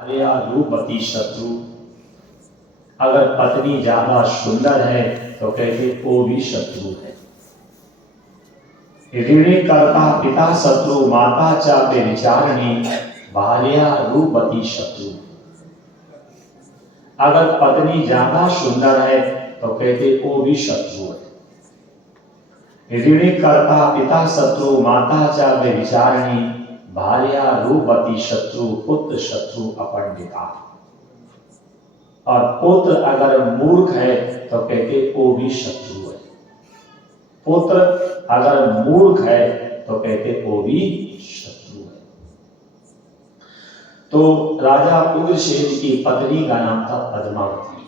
या रूपवती शत्रु। अगर पत्नी ज्यादा सुंदर है तो कहते वो भी शत्रु है। ऋणी कर्ता पिता शत्रु माता च व्यभिचारिणी भार्या रूपवती शत्रु। अगर पत्नी ज्यादा सुंदर है तो कहते वो भी शत्रु है। ऋणी कर्ता पिता शत्रु माता च व्यभिचारिणी भार्या रूपवती शत्रु पुत्र शत्रु अपंडिता। और पुत्र अगर मूर्ख है तो कहते वो भी शत्रु है। पुत्र अगर मूर्ख है तो कहते वो भी शत्रु है। तो राजा उग्रसेन की पत्नी का नाम था पद्मावती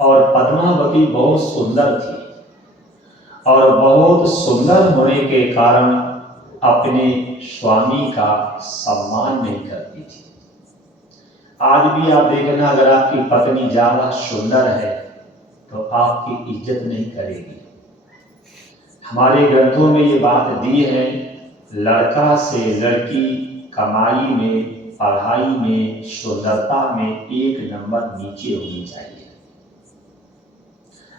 और पद्मावती बहुत सुंदर थी और बहुत सुंदर होने के कारण अपने स्वामी का सम्मान नहीं करती थी। आज भी आप देखना, अगर आपकी पत्नी ज्यादा सुंदर है तो आपकी इज्जत नहीं करेगी। हमारे ग्रंथों में ये बात दी है, लड़का से लड़की कमाई में, पढ़ाई में, सुंदरता में एक नंबर नीचे होनी चाहिए।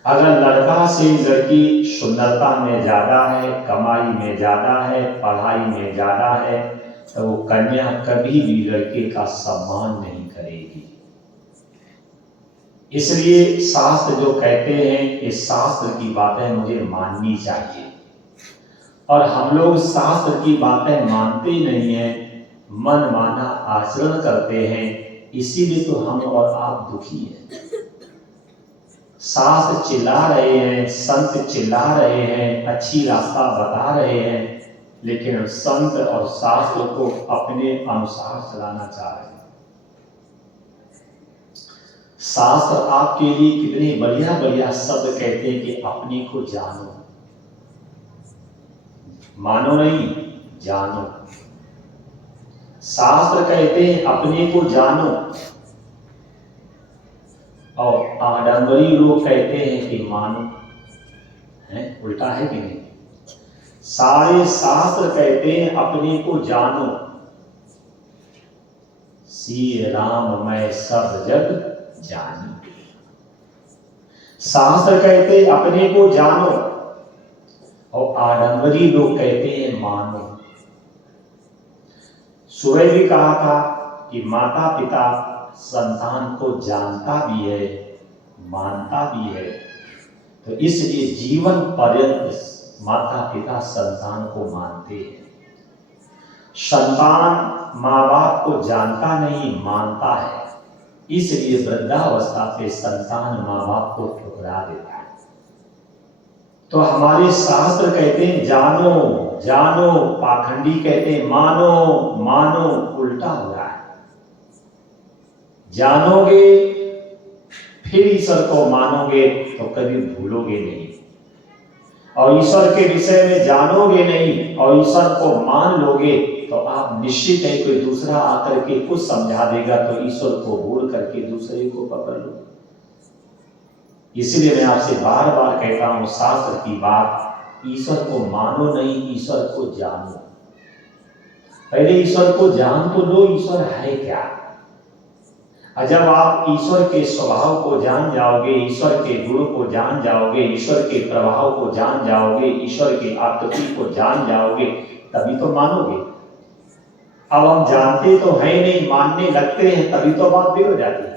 अगर लड़का से लड़की सुंदरता में ज्यादा है, कमाई में ज्यादा है, पढ़ाई में ज्यादा है, तो वो कन्या कभी भी लड़के का सम्मान नहीं करेगी। इसलिए शास्त्र जो कहते हैं, इस शास्त्र की बातें मुझे माननी चाहिए और हम लोग शास्त्र की बातें मानते नहीं हैं, मन माना आचरण करते हैं, इसीलिए तो हम और आप दुखी हैं। शास्त्र चिल्ला रहे हैं, संत चिल्ला रहे हैं, अच्छी रास्ता बता रहे हैं, लेकिन संत और शास्त्र को अपने अनुसार चलाना चाह रहे हैं। शास्त्र आपके लिए कितने बढ़िया बढ़िया शब्द कहते हैं कि अपने को जानो, मानो नहीं, जानो। शास्त्र कहते हैं अपने को जानो और आडंबरी लोग कहते हैं कि मानो। है उल्टा है कि नहीं? सारे शास्त्र कहते हैं अपने को जानो, सी राम मैं सब जग जानी। शास्त्र कहते हैं अपने को जानो और आडंबरी लोग कहते हैं मानो। सुबह भी कहा था कि माता पिता संतान को जानता भी है, मानता भी है, तो इसलिए जीवन पर्यंत माता पिता संतान को मानते हैं। संतान माँ बाप को जानता नहीं, मानता है, इसलिए वृद्धावस्था पे संतान माँ बाप को ठुकरा देता है। तो हमारे शास्त्र कहते हैं जानो जानो, पाखंडी कहते हैं मानो मानो, उल्टा हो रहा है। जानोगे फिर ईश्वर को मानोगे तो कभी भूलोगे नहीं, और ईश्वर के विषय में जानोगे नहीं और ईश्वर को मान लोगे तो आप निश्चित है कोई दूसरा आकर के कुछ समझा देगा तो ईश्वर को भूल करके दूसरे को पकड़ लो। इसलिए मैं आपसे बार बार कहता हूं, शास्त्र की बात, ईश्वर को मानो नहीं, ईश्वर को जानो। पहले ईश्वर को जान तो लो, ईश्वर है क्या। और जब आप ईश्वर के स्वभाव को जान जाओगे, ईश्वर के गुण को जान जाओगे, ईश्वर के प्रभाव को जान जाओगे, ईश्वर की आकृति को जान जाओगे, तभी तो मानोगे। अब हम जानते तो है नहीं, मानने लगते हैं, तभी तो बात बिगड़ जाती है।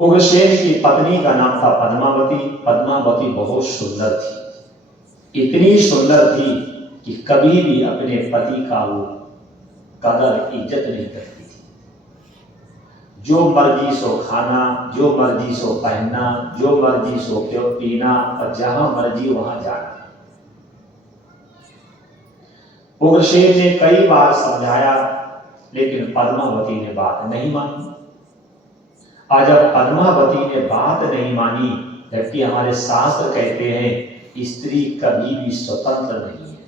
उग्रसेन की पत्नी का नाम था पद्मावती। पद्मावती बहुत सुंदर थी, इतनी सुंदर थी कि कभी भी अपने पति का वो कदर इज्जत नहीं करती थी। जो मर्जी सो खाना, जो मर्जी सो पहनना, जो मर्जी सो पीना और जहां मर्जी वहां जाना। उग्रसेन ने कई बार समझाया लेकिन पद्मावती ने बात नहीं मानी। और जब पद्मावती ने बात नहीं मानी, जबकि हमारे शास्त्र कहते हैं स्त्री कभी भी स्वतंत्र नहीं है,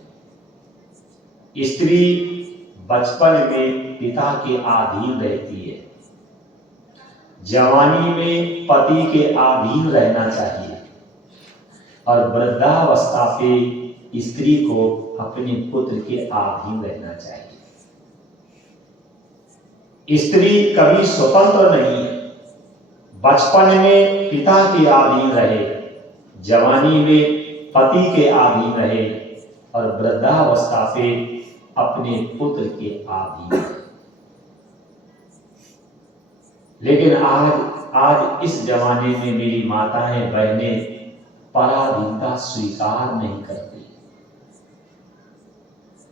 स्त्री बचपन में पिता के अधीन रहती है, जवानी में पति के अधीन रहना चाहिए और वृद्धावस्था पे स्त्री को अपने पुत्र के अधीन रहना चाहिए। स्त्री कभी स्वतंत्र नहीं है। बचपन में पिता के अधीन रहे, जवानी में पति के अधीन रहे और वृद्धावस्था पे अपने पुत्र के अधीन रहे। लेकिन आज इस जमाने में मेरी माताएं बहनें पराधीनता स्वीकार नहीं करती।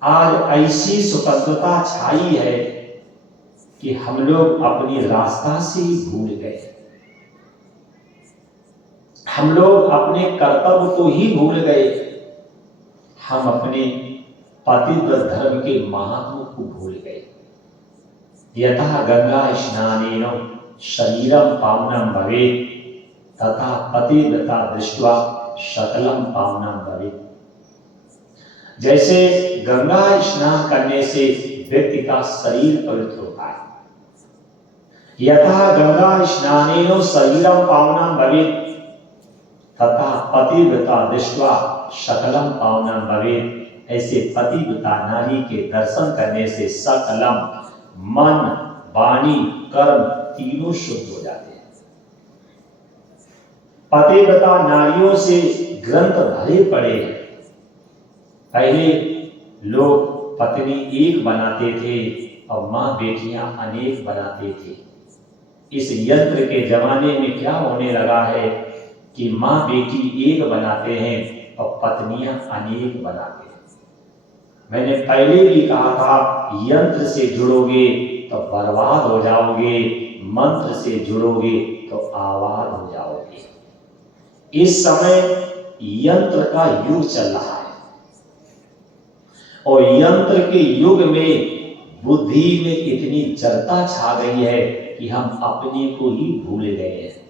आज ऐसी स्वतंत्रता छाई है कि हम लोग अपनी रास्ता से ही भूल गए। हम लोग अपने कर्तव्य को ही भूल गए। हम अपने पतिव्रत धर्म के महात्म को भूल गए। यथा गंगा स्नानेन शरीरम पावनम भवेत् तथा पतिव्रता दृष्ट्वा सकलम पावनम भवेत्। जैसे गंगा स्नान करने से व्यक्ति का शरीर पवित्र होता है, यथा गंगा स्नानेन शरीरम पावनम भवेत् तथा पतिव्रता दृष्ट्वा सकलम पावनम भवेत्। ऐसे पतिव्रता नारी के दर्शन करने से सकलम मन, वाणी, कर्म तीनों शुद्ध हो जाते हैं। पतिव्रता नारियों से ग्रंथ भरे पड़े हैं। पहले लोग पत्नी एक बनाते थे और मां बेटियां अनेक बनाते थे। इस यंत्र के जमाने में क्या होने लगा है कि मां बेटी एक बनाते हैं और पत्नियां अनेक बनाते हैं। मैंने पहले भी कहा था, यंत्र से जुड़ोगे तो बर्बाद हो जाओगे, मंत्र से जुड़ोगे तो आबाद हो जाओगे। इस समय यंत्र का युग चल रहा है और यंत्र के युग में बुद्धि में इतनी जड़ता छा गई है कि हम अपने को ही भूल गए हैं।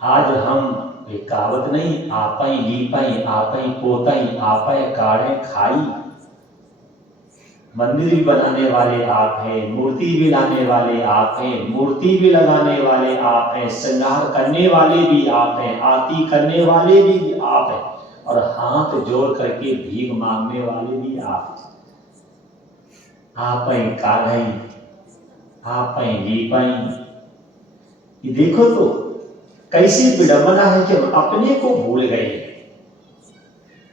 आज हम एक कहावत नहीं, आपई लीपई आपई पोतई आपय काढ़े खाई। मंदिर भी बनाने वाले आप हैं, मूर्ति भी लाने वाले आप हैं, मूर्ति भी लगाने वाले आप हैं, श्रृंगार करने वाले भी आप हैं, आरती करने वाले भी आप हैं और हाथ जोड़ करके भीख मांगने वाले भी आप हैं। आपई काढ़ई आपई लीपई। ये देखो तो कैसी विडंबना है कि हम अपने को भूल गए।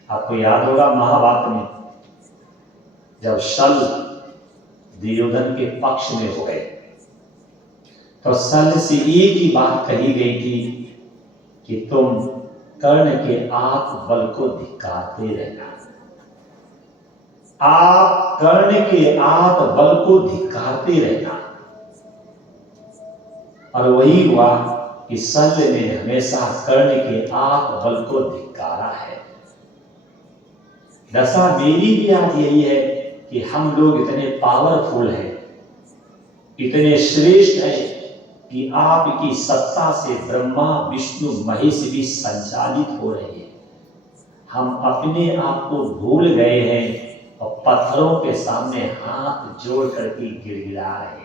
आपको याद होगा महाभारत में जब शल दुर्योधन के पक्ष में हो गए तो शल से एक ही बात कही गई थी कि तुम कर्ण के आत्म बल को धिक्कारते रहना। आप कर्ण के आत्म बल को धिक्कारते रहना। और वही हुआ कि शल्य ने हमेशा कर्ण के आत्म बल को धिक्कारा है। दशा मेरी भी आज यही है कि हम लोग इतने पावरफुल हैं, इतने श्रेष्ठ हैं कि आपकी सत्ता से ब्रह्मा विष्णु महेश भी संचालित हो रहे हैं। हम अपने आप को भूल गए हैं और पत्थरों के सामने हाथ जोड़ करके गिड़गिड़ा रहे हैं।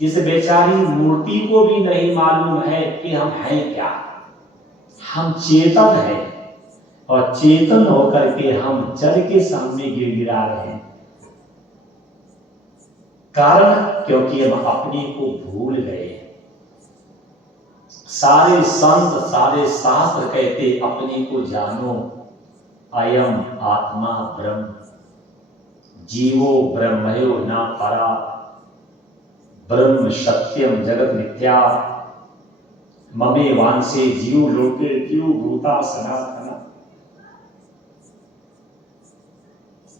इस बेचारी मूर्ति को भी नहीं मालूम है कि हम हैं क्या। हम चेतन हैं और चेतन होकर के हम जड़ के सामने गिड़गिड़ा रहे हैं। कारण क्योंकि हम अपने को भूल गए। सारे संत सारे शास्त्र कहते अपने को जानो, अयम आत्मा ब्रह्म, जीवो ब्रह्मयो न परा, ब्रह्म सत्यम जगत मिथ्या, ममे वांसे जीव लोके जीव भूता सनातन।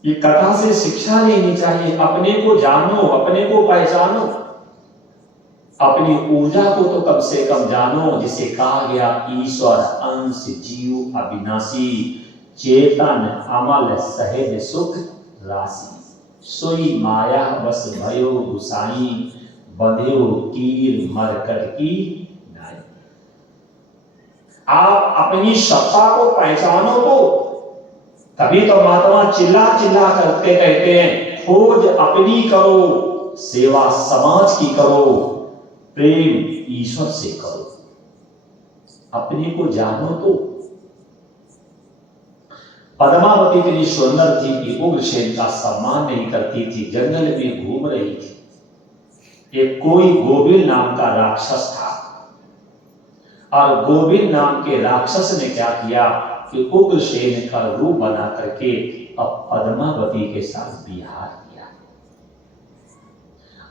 ये कथा से शिक्षा लेनी चाहिए। अपने को जानो, अपने को पहचानो, अपनी ऊर्जा को तो कम से कम जानो। जिसे कहा गया ईश्वर अंश जीव अविनाशी, चेतन अमल सहज सुख राशि, सोई माया बस भयो गुसाई, बंध्यो कीर मरकट की नाई। आप अपनी सत्ता को पहचानो तो तभी तो महात्मा चिल्ला चिल्ला करके कहते हैं, खोज अपनी करो, सेवा समाज की करो, प्रेम ईश्वर से करो। अपने को जानो तो। पद्मावती इतनी सुंदर थी कि उग्रसेन का सम्मान नहीं करती थी, जंगल में घूम रही थी। एक कोई गोविल नाम का राक्षस था, और गोविल नाम के राक्षस ने क्या किया कि उग्रसेन का रूप बना करके अब पद्मावती के साथ विहार किया।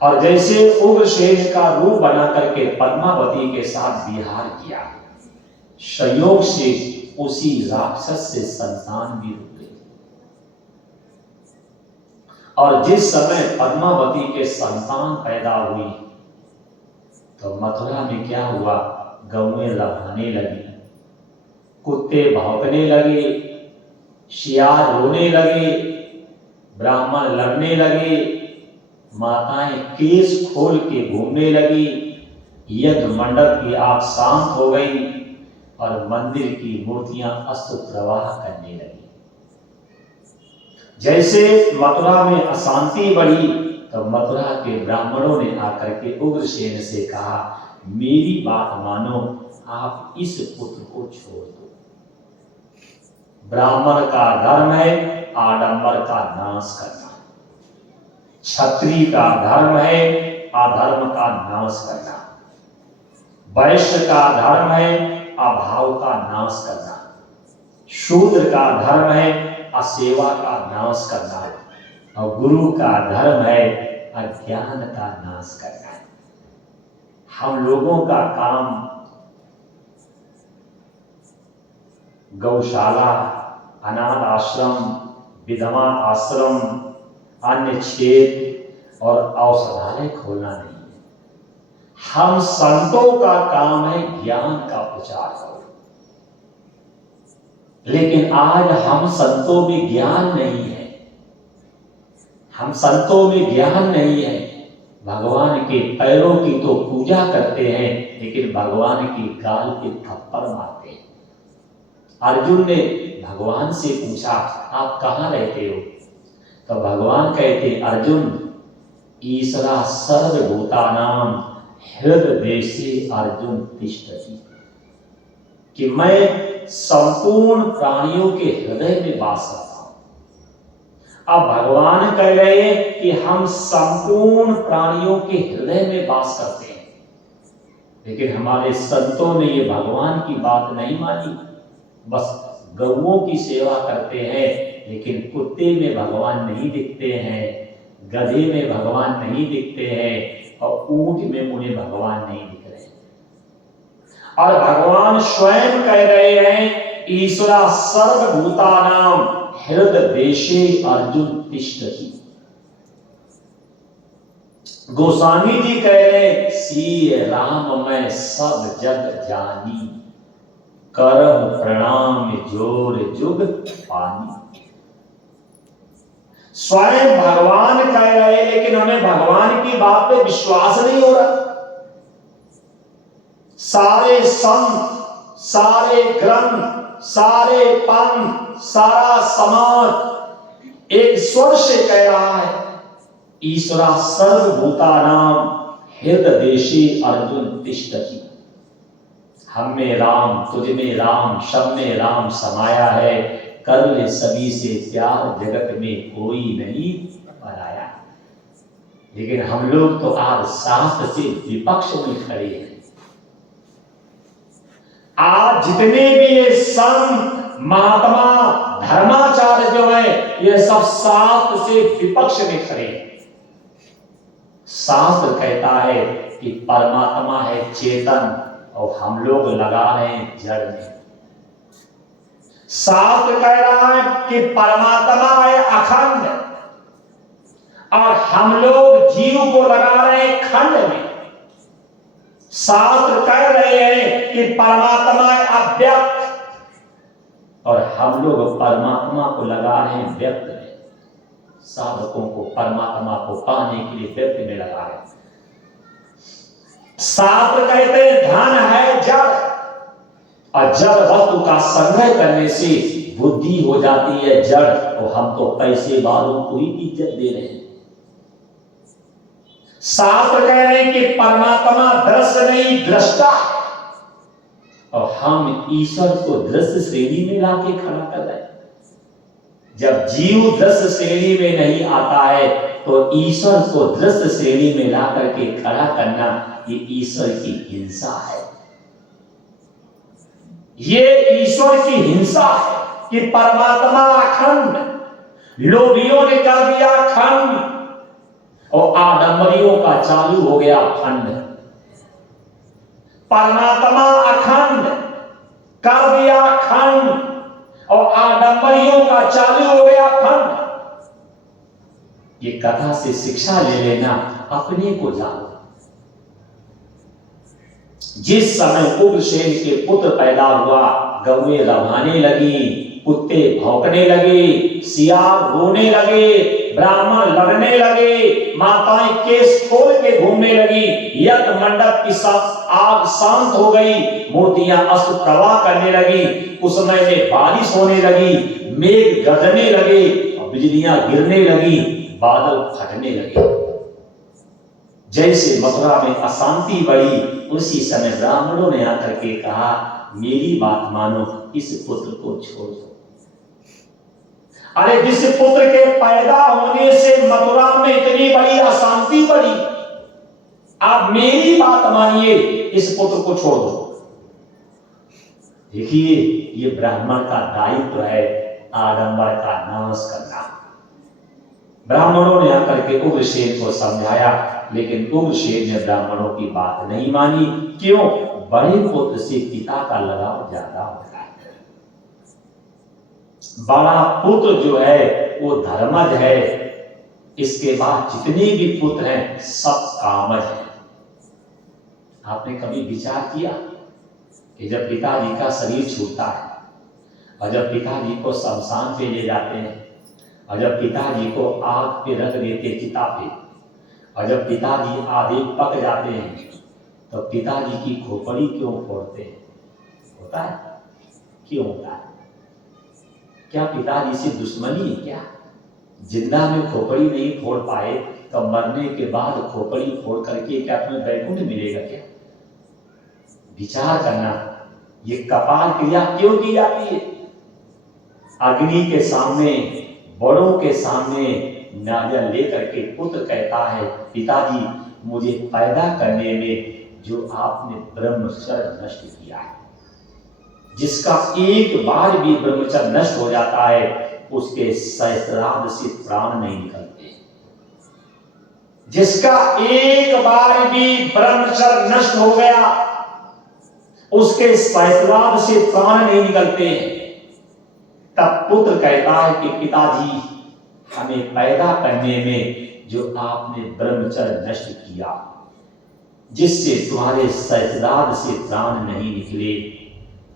और जैसे उग्रसेन का रूप बना करके पद्मावती के साथ विहार किया, संयोग से उसी राक्षस से संतान भी रुक गई। और जिस समय पद्मावती के संतान पैदा हुई तो मथुरा में क्या हुआ, गौएं लहराने लगी, कुत्ते भौंकने लगे, शियार रोने लगे, ब्राह्मण लड़ने लगे, माताएं केस खोल के घूमने लगी, यज्ञ मंडप की आग शांत हो गई और मंदिर की मूर्तियां अश्रु प्रवाह करने लगी। जैसे मथुरा में अशांति बढ़ी तो मथुरा के ब्राह्मणों ने आकर के उग्रसेन से कहा, मेरी बात मानो, आप इस पुत्र को छोड़ दो। ब्राह्मण का धर्म है आडंबर का नाश करना, क्षत्रिय का धर्म है अधर्म का नाश करना, वैश्य का धर्म है अभाव का नाश करना, शूद्र का धर्म है असेवा का नाश करना, और गुरु का धर्म है अज्ञान का नाश करना। हम लोगों का काम गौशाला, अनाथ आश्रम, विधवा आश्रम, अन्य क्षेत्र और औषधालय खोलना नहीं है। हम संतों का काम है ज्ञान का प्रचार करो। लेकिन आज हम संतों में ज्ञान नहीं है, हम संतों में ज्ञान नहीं है। भगवान के पैरों की तो पूजा करते हैं, लेकिन भगवान की गाल पे थप्पड़ मारते हैं। अर्जुन ने भगवान से पूछा, आप कहाँ रहते हो? तो भगवान कहते, अर्जुन ईश्वरा सर्वभूतानां हृदयेषु अर्जुन तिष्ठति, कि मैं संपूर्ण प्राणियों के हृदय में वास करता हूं। अब भगवान कह रहे हैं कि हम संपूर्ण प्राणियों के हृदय में वास करते हैं, लेकिन हमारे संतों ने ये भगवान की बात नहीं मानी। बस गौओं की सेवा करते हैं, लेकिन कुत्ते में भगवान नहीं दिखते हैं, गधे में भगवान नहीं दिखते हैं, और ऊंट में उन्हें भगवान नहीं दिख रहे। और भगवान स्वयं कह रहे हैं, ईश्वरा सर्वभूतानां हृदयेषु अर्जुन तिष्ठति। गोस्वामी जी कह रहे, सिय राम मैं सब जग जानी, करम प्रणाम जोर जुग पानी। स्वयं भगवान कह रहे, लेकिन हमें भगवान की बात पे विश्वास नहीं हो रहा। सारे संत, सारे ग्रंथ, सारे पंथ, सारा समाज एक स्वर से कह रहा है, ईश्वरा सर्वभूतानां हृदयेषु अर्जुन तिष्ठति। हम में राम, तुझ में राम, सब में राम समाया है, कर ले सभी से प्यार, जगत में कोई नहीं पराया। लेकिन हम लोग तो आज शास्त्र से विपक्ष में खड़े हैं। आज जितने भी ये संत, महात्मा, धर्माचार्य जो है, ये सब शास्त्र से विपक्ष में खड़े हैं। शास्त्र कहता है कि परमात्मा है चेतन, और हम लोग लगा रहे हैं जड़ में। शास्त्र कह रहा है कि परमात्मा है अखंड, और हम लोग जीव को लगा रहे हैं खंड में। शास्त्र कह रहे हैं कि परमात्मा है अव्यक्त, और हम लोग परमात्मा को लगा रहे हैं व्यक्त में। साधकों को परमात्मा को पाने के लिए व्यक्त में लगा रहे हैं। शास्त्र कहते हैं धन है जड़, और जड़ वस्तु का संग्रह करने से बुद्धि हो जाती है जड़, तो हम तो पैसे वालों को ही इज्जत दे रहे हैं। शास्त्र कह रहे हैं कि परमात्मा दृश्य नहीं दृष्टा है, और हम ईश्वर को दृश्य श्रेणी में लाके खड़ा कर रहे हैं। जब जीव दृश्य श्रेणी में नहीं आता है तो ईश्वर को दृश्य श्रेणी में ला करके खड़ा करना ये ईश्वर की हिंसा है। ये ईश्वर की हिंसा है कि परमात्मा अखंड, लोभियों ने कर दिया खंड और आडंबरियों का चालू हो गया फंड। परमात्मा अखंड कर दिया खंड और आडंबरियों का चालू हो गया फंड। ये कथा से शिक्षा ले लेना, अपने को जानो। जिस समय उग्रसेन के पुत्र पैदा हुआ, गौएं रवाने लगी, कुत्ते भौंकने लगे, सियार रोने लगे, ब्राह्मण लड़ने लगे, माताएं केस खोल के घूमने लगी, यज्ञ मंडप की आग शांत हो गई, मूर्तियां अश्रु प्रवाह करने लगी, उस समय में बारिश होने लगी, मेघ गरजने लगे, बिजलियां गिरने लगी, बादल फटने लगे। जैसे मथुरा में अशांति बढ़ी, उसी समय ब्राह्मणों ने आकर के कहा, मेरी बात मानो, इस पुत्र को छोड़ दो। अरे जिस पुत्र के पैदा होने से मथुरा में इतनी बड़ी अशांति बढ़ी, आप मेरी बात मानिए, इस पुत्र को छोड़ दो। देखिए, ये ब्राह्मण का दायित्व है आडंबर का नाश करना। ब्राह्मणों ने आकर के उग्रसेन को समझाया, लेकिन उग्रसेन ने ब्राह्मणों की बात नहीं मानी। क्यों? बड़े पुत्र से पिता का लगाव ज्यादा होता है। बड़ा पुत्र जो है वो धर्मज है, इसके बाद जितने भी पुत्र हैं सब कामज हैं। आपने कभी विचार किया कि जब पिताजी का शरीर छूटता है और जब पिताजी को शमशान पे ले जाते हैं और जब पिताजी को आग पे रख देते चिता पे और जब पिताजी आधे पक जाते हैं तो पिताजी की खोपड़ी क्यों फोड़ते हैं? होता है? क्यों होता है? क्या पिताजी से दुश्मनी है क्या? जिंदा में खोपड़ी नहीं फोड़ पाए तो मरने के बाद खोपड़ी फोड़ करके क्या तुम्हें वैकुंठ मिलेगा क्या? विचार करना, ये कपाल क्रिया क्यों की जाती है? अग्नि के सामने, बड़ों के सामने नारियल लेकर के पुत्र कहता है, पिताजी मुझे पैदा करने में जो आपने ब्रह्मचर्य नष्ट किया है, जिसका एक बार भी ब्रह्मचर्य नष्ट हो जाता है उसके सहस्राब्द से प्राण नहीं निकलते। जिसका एक बार भी ब्रह्मचर्य नष्ट हो गया उसके सहस्राब्द से प्राण नहीं निकलते। तब पुत्र कहता है कि पिताजी हमें पैदा करने में जो आपने ब्रह्मचर्य नष्ट किया, जिससे तुम्हारे सहस्राब्द से प्राण नहीं निकले,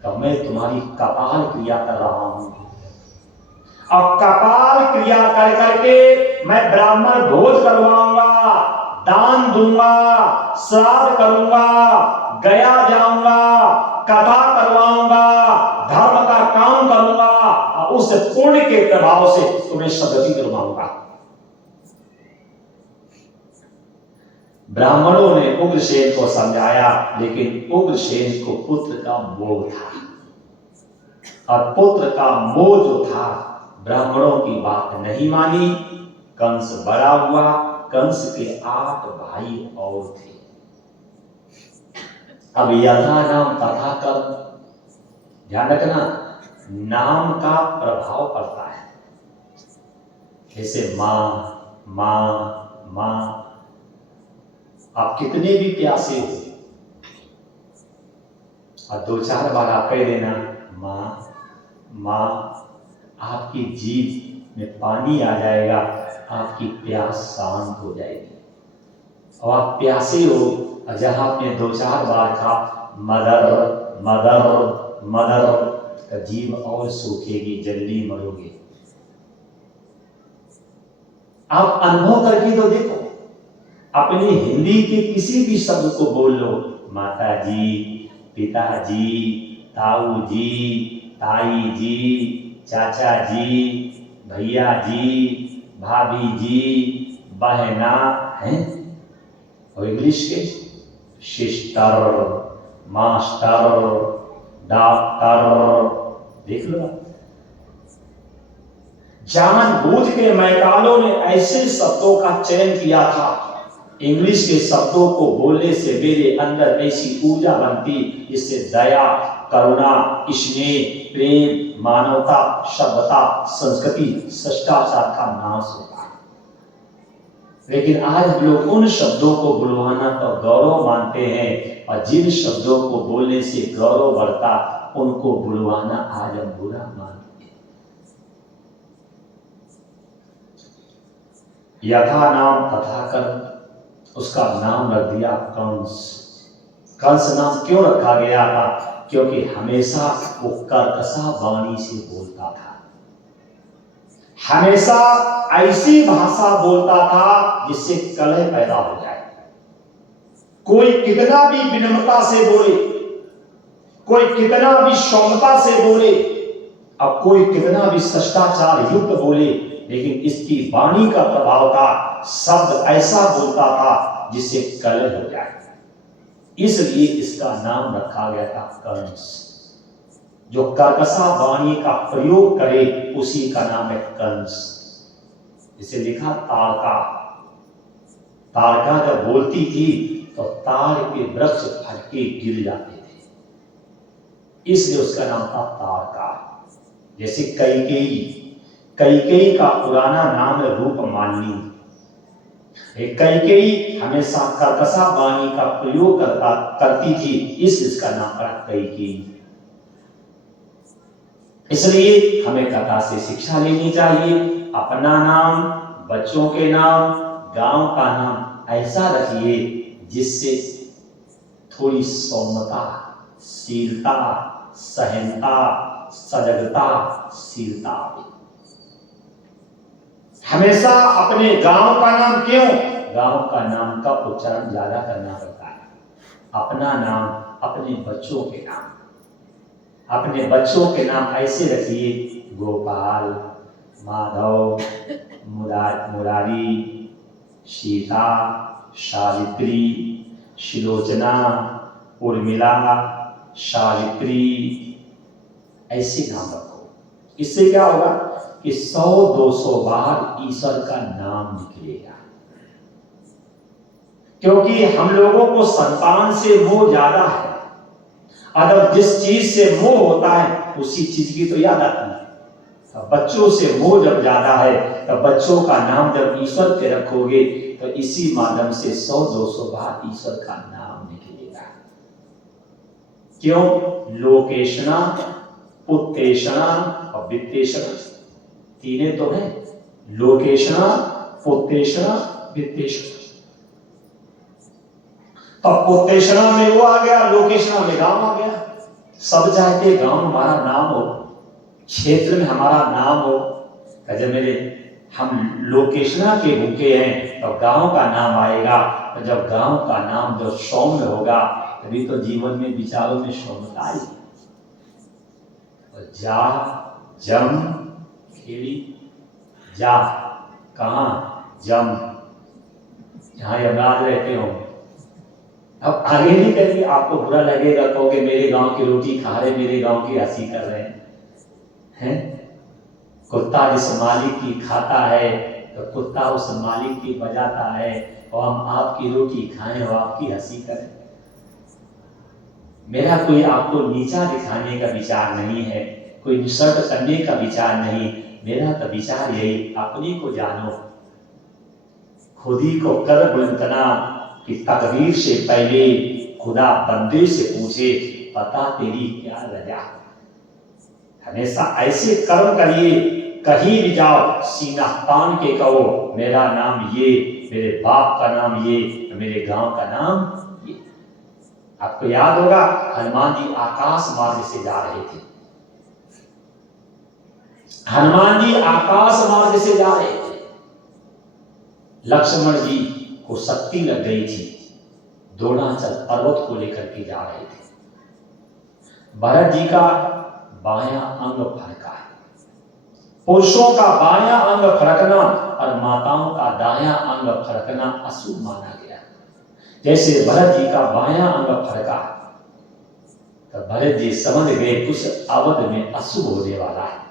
तो मैं तुम्हारी कपाल क्रिया कर रहा हूं। अब कपाल क्रिया कर करके मैं ब्राह्मण भोज करवाऊंगा, दान दूंगा, श्राद्ध करूंगा, गया जाऊंगा, कथा करवाऊंगा, धर्म का काम करूंगा और उस पुण्य के प्रभाव से तुम्हें सदगति करवाऊंगा। ब्राह्मणों ने उग्रसेन को समझाया, लेकिन उग्रसेन को पुत्र का मोह था और पुत्र का मोह जो था ब्राह्मणों की बात नहीं मानी। कंस बड़ा हुआ, कंस के 8 भाई और थे। अब यथा नाम तथा कर्म, ध्यान रखना, नाम का प्रभाव पड़ता है। जैसे मां मां मां, आप कितने भी प्यासे हो और 2-4 बार आप कह देना मां मां, आपकी जीभ में पानी आ जाएगा, आपकी प्यास शांत हो जाएगी। और आप प्यासे हो और जहां आपने 2-4 बार कहा मदर मदर मदर, तो जीभ और सूखेगी, जल्दी मरोगे। आप अनुभव करके तो देखो, अपनी हिंदी के किसी भी शब्द को बोल लो, माता जी, पिताजी, ताऊ जी, ताई जी, चाचा जी, भैया जी, भाभी जी, बहना है। और इंग्लिश के सिस्टर, मास्टर, डॉक्टर, देख लो। जानबूझ के मैकालो ने ऐसे शब्दों का चयन किया था, इंग्लिश के शब्दों को बोलने से मेरे अंदर ऐसी ऊर्जा बनती जिससे दया, करुणा, स्नेह, प्रेम, मानवता, सभ्यता, संस्कृति, शिष्टाचार का नाश होता। लेकिन आज हम लोग उन शब्दों को बुलवाना तो गौरव मानते हैं, और जिन शब्दों को बोलने से गौरव बढ़ता उनको बुलवाना आज हम बुरा मानते हैं। यथा नाम तथा कर्म, उसका नाम रख दिया कंस। कंस नाम क्यों रखा गया था? क्योंकि हमेशा वो कर्कशा वाणी से बोलता था, हमेशा ऐसी भाषा बोलता था जिससे कलह पैदा हो जाए। कोई कितना भी विनम्रता से बोले, कोई कितना भी सौम्यता से बोले, अब कोई कितना भी शिष्टाचार युक्त बोले, लेकिन इसकी वाणी का प्रभाव था, शब्द ऐसा बोलता था जिससे कलह हो जाए। इसलिए इसका नाम रखा गया था कंस। जो कर्कशा वाणी का प्रयोग करे उसी का नाम है कंस। इसे लिखा तारका। तारका जब बोलती थी तो तार के वृक्ष फटके गिर जाते थे, इसलिए उसका नाम था तारका। जैसे कैकेयी, कैकेयी का पुराना नाम है रूपमालिनी। कैकेयी हमेशा कर्कशा वाणी का प्रयोग करती थी, इसका नाम पड़ा कैकेयी। इसलिए हमें कथा से शिक्षा लेनी चाहिए। अपना नाम, बच्चों के नाम, गांव का नाम ऐसा रखिए जिससे थोड़ी सौम्यता, शीलता, सहनता, सजगता, शीलता आए। हमेशा अपने गांव का नाम, क्यों गांव का नाम का उच्चारण ज्यादा करना पड़ता है। अपना नाम, अपने बच्चों के नाम, अपने बच्चों के नाम ऐसे रखिए, गोपाल, माधव, मुरारी, सीता, सावित्री, शिलोचना, उर्मिला, सावित्री, ऐसे नाम रखो। इससे क्या होगा कि 100-200 बार ईश्वर का नाम निकलेगा। क्योंकि हम लोगों को संतान से मोह ज्यादा है, अगर जिस चीज से मोह होता है उसी चीज की तो याद आती है। तो बच्चों से मोह जब ज्यादा है तो बच्चों का नाम जब ईश्वर पे रखोगे तो इसी माध्यम से 100-200 बार ईश्वर का नाम निकलेगा। क्यों? लोकेशना, पुत्तेषणा और वित्तेषणा, तीनों तो है। लोकेशना, पुत्तेषणा, वित्तेषणा। तो पुत्तेषणा में वो आ गया, लोकेशना में गांव आ गया। सब चाहते गांव हमारा नाम हो, क्षेत्र में हमारा नाम हो। जब मेरे हम लोकेशना के भूखे हैं तो गांव का नाम आएगा। तो जब गांव का नाम जो सौम्य होगा तभी तो जीवन में विचारों में सौम्यता आएगी। जा, जम, खेड़ी। जा कहां? जम, जहां यमराज रहते हो। अब आगे नहीं करेंगे, आपको बुरा लगेगा, कहोगे मेरे गांव की रोटी खा रहे, मेरे गांव की हंसी कर रहे हैं। कुत्ता जिस मालिक की खाता है तो कुत्ता उस मालिक की बजाता है, और हम आपकी रोटी खाएं और आपकी हंसी करें। मेरा कोई आपको नीचा दिखाने का विचार नहीं है, कोई निषर्त करने का विचार नहीं। मेरा तो विचार यही, अपने को जानो, खुद ही को कर बुलंदना कि तकदीर से पहले खुदा बंदे से पूछे, पता तेरी क्या रजा। हमेशा ऐसे कर्म करिए, कहीं भी जाओ सीना तान के कहो मेरा नाम ये, मेरे बाप का नाम ये, मेरे गांव का नाम ये। आपको याद होगा हनुमान जी आकाश मार्ग से जा रहे थे। हनुमान जी आकाश मार्ग से जा रहे थे। लक्ष्मण जी को शक्ति लग गई थी, द्रोणाचल पर्वत को लेकर के जा रहे थे। भरत जी का बायां अंग फड़का है। पुरुषों का बायां अंग फड़कना और माताओं का दायां अंग फड़कना अशुभ माना गया। जैसे भरत जी का बायां अंग फड़का तो भरत जी समझ गए कुछ अवध में अशुभ होने वाला है।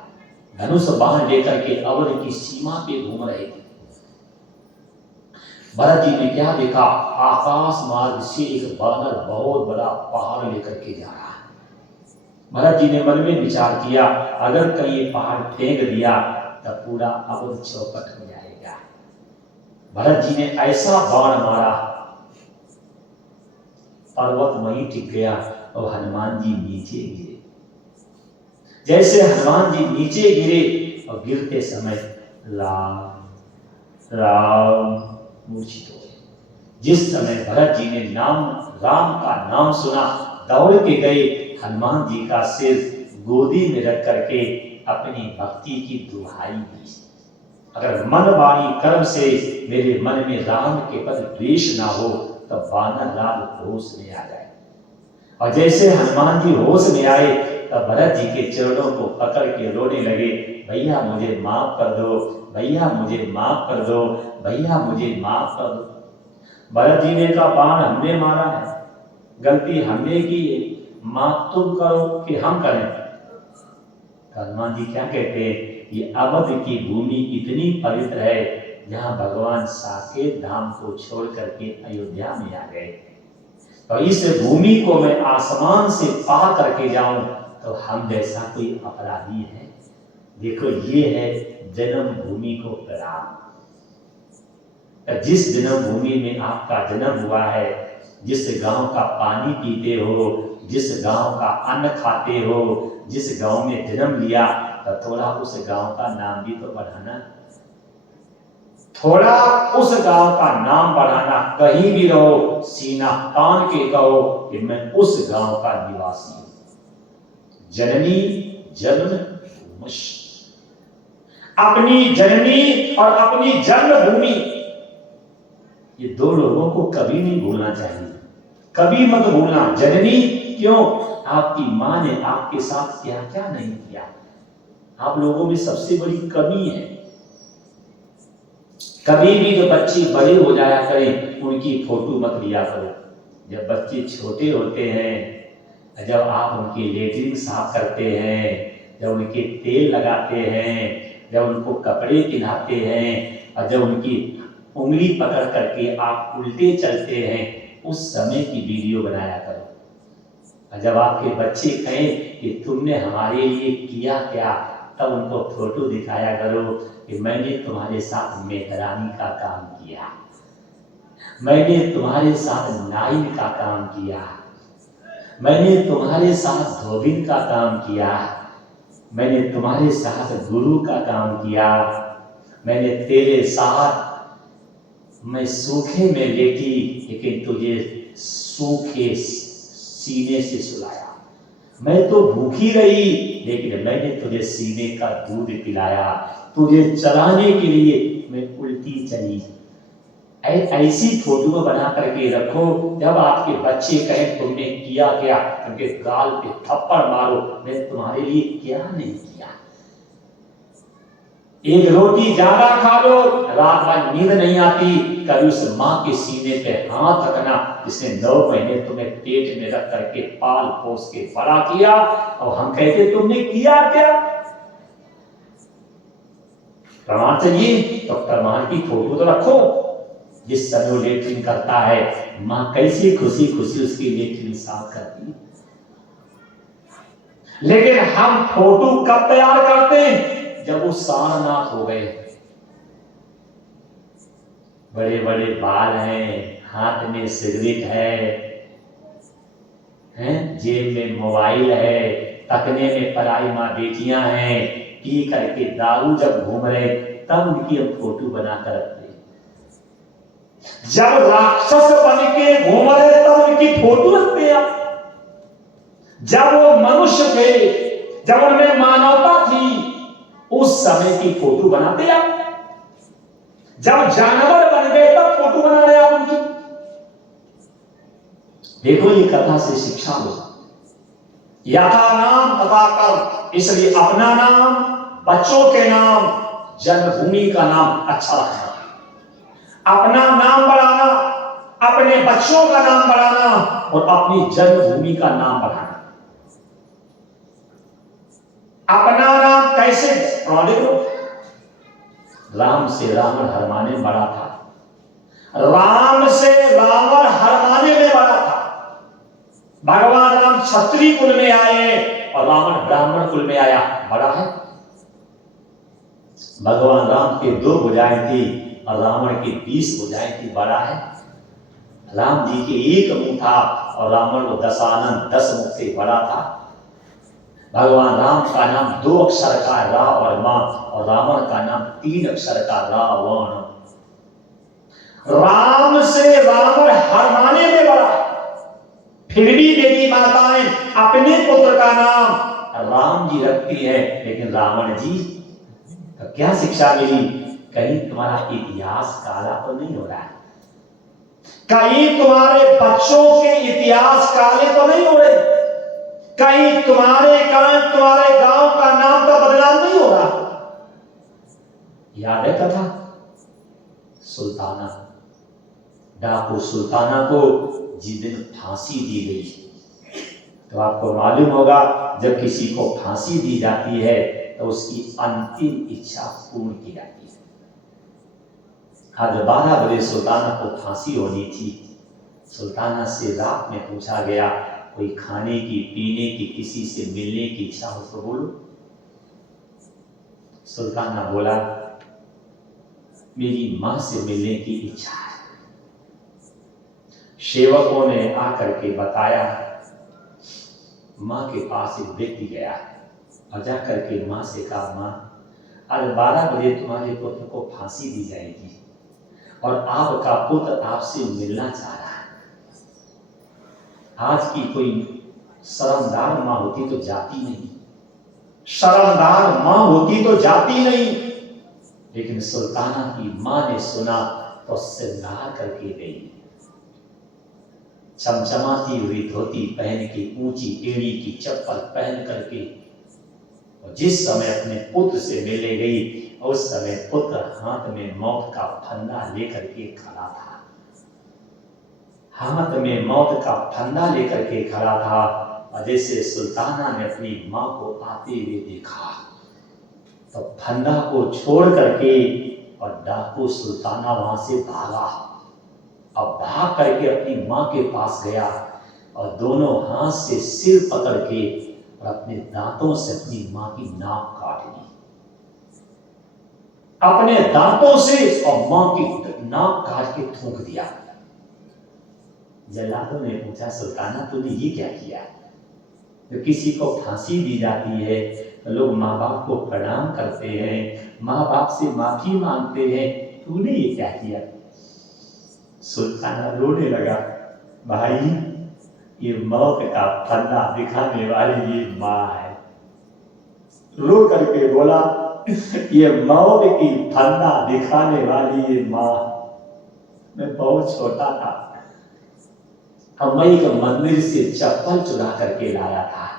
धनुष बाण लेकर के अवध की सीमा पे घूम रहे थे। भरत जी ने क्या देखा, आकाश मार्ग से एक बानर बहुत बड़ा पहाड़ लेकर के जा रहा है। भरत जी ने मन में विचार किया, अगर कहीं ये पहाड़ फेंक दिया तब पूरा अवध चौपट हो जाएगा। भरत जी ने ऐसा बाण मारा, पर्वत वहीं टिक गया और हनुमान जी नीचे गिरे। जैसे हनुमान जी नीचे गिरे और गिरते समय राम राम मूर्छित हो गए। जिस समय भरत जी ने राम का नाम सुना, दौड़ के गए, हनुमान जी का सिर गोदी में रख करके अपनी भक्ति की दुहाई दी, अगर मन वाणी कर्म से मेरे मन में राम के प्रति द्वेष ना हो तो वानर लाल होश में आ जाए। और जैसे हनुमान जी होश में आए तब भरत जी के चरणों को पकड़ के रोने लगे, भैया मुझे माफ कर दो, भैया मुझे माफ कर दो, भैया मुझे माफ कर दो। भरत जी ने कहा, बाण हमने मारा है, गलती हमने की है, माफ तुम करो कि हम करें। हनुमान जी क्या कहते हैं, ये अवध की भूमि इतनी पवित्र है जहां भगवान साकेत धाम को छोड़ करके अयोध्या में आ गए, तो इस भूमि को मैं आसमान से पार करके जाऊं तो हम जैसा कोई अपराधी है। देखो ये है जन्म भूमि को प्रणाम। जिस जन्म भूमि में आपका जन्म हुआ है, जिस गांव का पानी पीते हो, जिस गांव का अन्न खाते हो, जिस गांव में जन्म लिया, तो थोड़ा उस गांव का नाम भी तो बढ़ाना, थोड़ा उस गांव का नाम बढ़ाना। कहीं भी रहो, सीना तान के कहो कि मैं उस गांव का निवासी हूं। जननी जन्म भूमि, अपनी जननी और अपनी जन्मभूमि, ये दो लोगों को कभी नहीं भूलना चाहिए, कभी मत भूलना। जननी क्यों, आपकी मां ने आपके साथ क्या क्या नहीं किया। आप लोगों में सबसे बड़ी कमी है, कभी भी जो बच्चे बड़े हो जाया करें उनकी फोटो मत लिया करो। जब बच्चे छोटे होते हैं, जब आप उनकी लेटरिन साफ करते हैं, जब उनके तेल लगाते हैं, जब उनको कपड़े पहनाते हैं और जब उनकी उंगली पकड़ करके आप उल्टे चलते हैं, उस समय की वीडियो बनाया करो। और जब आपके बच्चे कहें कि तुमने हमारे लिए किया क्या, तब उनको फोटो दिखाया करो कि मैंने तुम्हारे साथ मेहरानी का काम किया, मैंने तुम्हारे साथ नाइन का काम किया, मैंने तुम्हारे साथ धोबिन का काम किया, मैंने तुम्हारे साथ गुरु का काम किया, मैंने तेरे साथ, मैं सूखे में लेटी लेकिन तुझे सूखे सीने से सुलाया, मैं तो भूखी रही लेकिन मैंने तुझे सीने का दूध पिलाया, तुझे चलाने के लिए मैं उल्टी चली। ऐसी फोटो बना करके रखो, जब आपके बच्चे कहें तुमने किया क्या, उनके गाल पे थप्पड़ मारो, मैं तुम्हारे लिए क्या नहीं किया। एक रोटी ज्यादा खा लो, रात भर नींद नहीं आती, कभी उस मां के सीने पे हाथ रखना जिसने 9 महीने तुम्हें पेट में रख करके पाल पोस के बड़ा किया, और हम कहते तुमने किया क्या। प्रमाण चाहिए तो प्रमाण की फोटो तो रखो। जिस समय वो लेटरिन करता है, मां कैसी खुशी खुशी उसकी लेटरिन साफ करती है। लेकिन हम फोटो कब तैयार करते हैं, जब वो सारनाथ हो गए, बड़े बड़े बाल हैं, हाथ में सिगरेट है, जेब में मोबाइल है, तकने में पराई माँ बेटियां हैं, पी करके दारू जब घूम रहे, तब उनकी हम फोटो बनाकर रखते हैं। जब राक्षस बन के घूम रहे तब उनकी फोटो रखते हैं। जब वो मनुष्य थे, जब उनमें मानवता थी, उस समय की फोटो बनाते आप। जब जानवर बन गए तब फोटो बना रहे आप उनकी। देखो ये कथा से शिक्षा लो, यथा नाम तथा कर्म, इसलिए अपना नाम, बच्चों के नाम, जन्मभूमि का नाम अच्छा रखना, अपना नाम बढ़ाना, अपने बच्चों का नाम बढ़ाना और अपनी जन्मभूमि का नाम बढ़ाना। अपना नाम कैसे वहां देख लो, राम से रावण हरमाने में बड़ा था, राम से रावण हरमाने में बड़ा था। भगवान राम क्षत्रिय कुल में आए और रावण ब्राह्मण कुल में आया, बड़ा है। भगवान राम के 2 भुजाएं थी और रावण की 20 भुजाएं थी, बड़ा है। राम जी के 1 मुंह था और रावण को 10 आनंद 10 मुख से बड़ा था। भगवान राम का नाम 2 अक्षर का रा और मां, और रावण का नाम 3 अक्षर का रावण। राम से रावण हरमाने में बड़ा, फिर भी मेरी माताएं अपने पुत्र का नाम राम जी रखती है, लेकिन रावण जी तो क्या शिक्षा मिली? कहीं तुम्हारा इतिहास काला तो नहीं हो रहा है, कहीं तुम्हारे बच्चों के इतिहास काले तो नहीं हो रहे, कहीं तुम्हारे कारण तुम्हारे गांव का नाम तो बदनाम नहीं हो रहा। याद है कथा सुल्ताना, डाकू सुल्ताना को जिस दिन फांसी दी गई, तो आपको मालूम होगा जब किसी को फांसी दी जाती है तो उसकी अंतिम इच्छा पूर्ण की जाती है। आज 12 बजे सुल्ताना को फांसी होनी थी। सुल्ताना से रात में पूछा गया, कोई खाने की, पीने की, किसी से मिलने की इच्छा हो तो बोलो। सुल्ताना बोला, मेरी मां से मिलने की इच्छा है। सेवकों ने आकर के बताया, मां के पास एक व्यक्ति गया और जाकर के मां से कहा, मां आज 12 बजे तुम्हारे पुत्र को फांसी दी जाएगी और आपका पुत्र आपसे मिलना चाह रहा है। आज की कोई शर्मदार मां होती तो जाती नहीं, शर्मदार मां होती तो जाती नहीं, लेकिन सुल्ताना की मां ने सुना तो श्रृंगार करके गई, चमचमाती हुई धोती पहन के, ऊंची एड़ी की चप्पल पहन करके, और जिस समय अपने पुत्र से मिलने गई उस समय पुत्र हाथ में मौत का फंदा लेकर के खड़ा था, हाथ में मौत का फंदा लेकर के खड़ा था। और जैसे सुल्ताना ने अपनी मां को आते हुए देखा तो फंदा को छोड़ करके और डाकू सुल्ताना वहां से भागा, अब भाग करके अपनी मां के पास गया और दोनों हाथ से सिर पकड़ के और अपने दांतों से अपनी मां की नाक काट ली, अपने दांतों से, और मां की नाक काट के थूक दिया। जल्लादों ने पूछा, सुल्ताना तूने ये क्या किया? तो किसी को फांसी दी जाती है तो लोग माँ बाप को प्रणाम करते हैं, माँ बाप से माफी मांगते हैं, तूने ये क्या किया? सुल्ताना रोने लगा, भाई ये मौत का फंदा दिखाने वाली ये माँ है। रो करके बोला, ये मौत की फंदा दिखाने वाली ये माँ, मैं बहुत छोटा था, अब मैं एक मंदिर से चप्पल चुरा करके लाया था,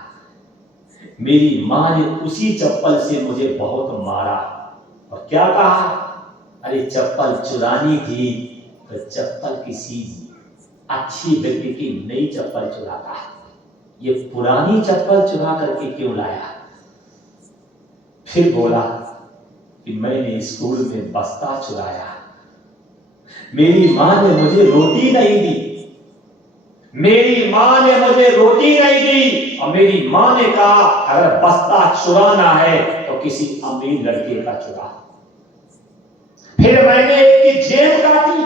मेरी माँ ने उसी चप्पल से मुझे बहुत मारा और क्या कहा, अरे चप्पल चुरानी थी तो चप्पल किसी अच्छी व्यक्ति की नई चप्पल चुराता, ये पुरानी चप्पल चुरा करके क्यों लाया? फिर बोला कि मैंने स्कूल में बस्ता चुराया, मेरी माँ ने मुझे रोटी नहीं दी, मेरी माँ ने मुझे रोटी नहीं दी, और मेरी माँ ने कहा अगर बस्ता चुराना है तो किसी अमीर लड़के का चुरा। फिर मैंने एक की जेब काटी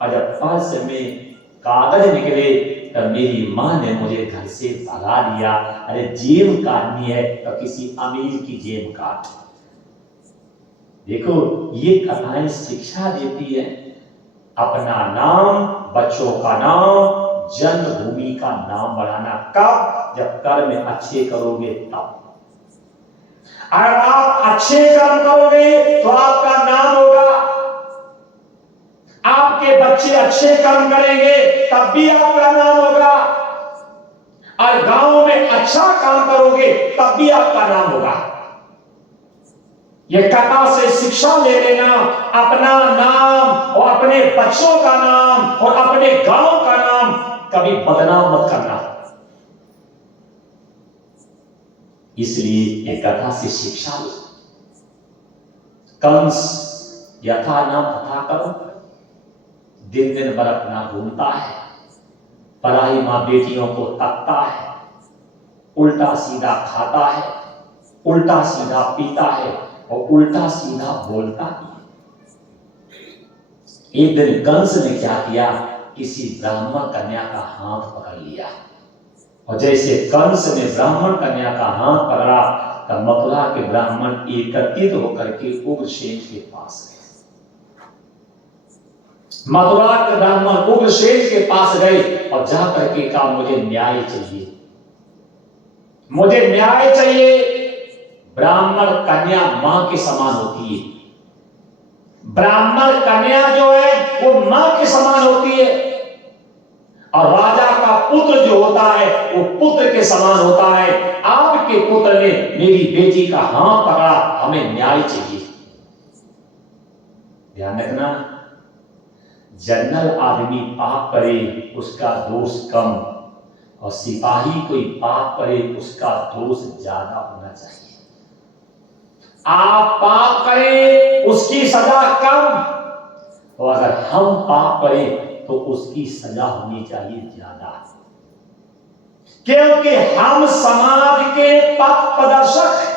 और जब पर्स में कागज निकले तब मेरी माँ ने मुझे घर से भगा दिया, अरे जेब काटनी है तो किसी अमीर की जेब काट। देखो ये कथाएं शिक्षा देती है, अपना नाम, बच्चों का नाम, जन्मभूमि का नाम बढ़ाना। कब? जब कर्म अच्छे करोगे तब। अगर आप अच्छे कर्म करोगे तो आपका नाम होगा, आपके बच्चे अच्छे कर्म करेंगे तब भी आपका नाम होगा, और गांव में अच्छा काम करोगे तब भी आपका नाम होगा। यह कथा से शिक्षा ले लेना, अपना नाम और अपने बच्चों का नाम और अपने गांव का नाम कभी बदनाम मत करना। इसलिए एक कथा से शिक्षा लो। कंस यथा न तथा करो, दिन दिन भर अपना घूमता है, पराई माँ बेटियों को तकता है, उल्टा सीधा खाता है, उल्टा सीधा पीता है और उल्टा सीधा बोलता भी है। एक दिन कंस ने क्या किया, किसी ब्राह्मण कन्या का हाथ पकड़ लिया और जैसे कंस ने ब्राह्मण कन्या का हाथ पकड़ा तब मथुरा के ब्राह्मण एकत्रित होकर के उग्रसेन के पास गए। मथुरा के ब्राह्मण उग्रसेन के पास गए और जाकर के कहा मुझे न्याय चाहिए, मुझे न्याय चाहिए। ब्राह्मण कन्या मां के समान होती है, ब्राह्मण कन्या जो है वो मां के समान होती है और राजा का पुत्र जो होता है वो पुत्र के समान होता है। आपके पुत्र ने मेरी बेटी का हाथ पकड़ा, हमें न्याय चाहिए। ध्यान रखना, जनरल आदमी पाप करे उसका दोष कम और सिपाही कोई पाप करे उसका दोष ज्यादा होना चाहिए। आप पाप करें उसकी सजा कम और अगर हम पाप करें तो उसकी सजा होनी चाहिए ज्यादा, क्योंकि हम समाज के पथ प्रदर्शक हैं।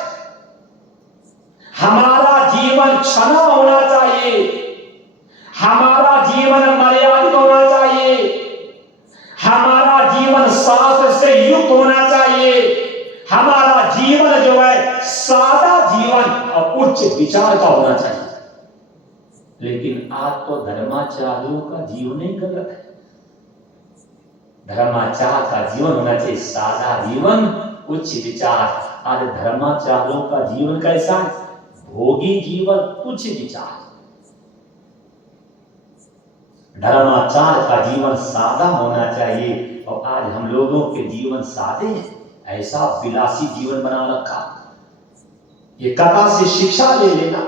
हमारा जीवन क्षमा होना चाहिए, हमारा जीवन मर्यादित होना चाहिए, हमारा जीवन शास्त्र से युक्त होना चाहिए, हमारा जीवन जो है सादा जीवन और उच्च विचार का होना चाहिए। लेकिन आज तो धर्माचार्यों का जीवन ही गलत है। धर्माचार का जीवन होना चाहिए सादा जीवन, उच्च विचार। आज धर्माचार्यों का जीवन कैसा है, भोगी जीवन, उच्च विचार। धर्माचार का जीवन सादा होना चाहिए और आज हम लोगों के जीवन सादे हैं, ऐसा विलासी जीवन बना रखा। ये कथा से शिक्षा ले लेना।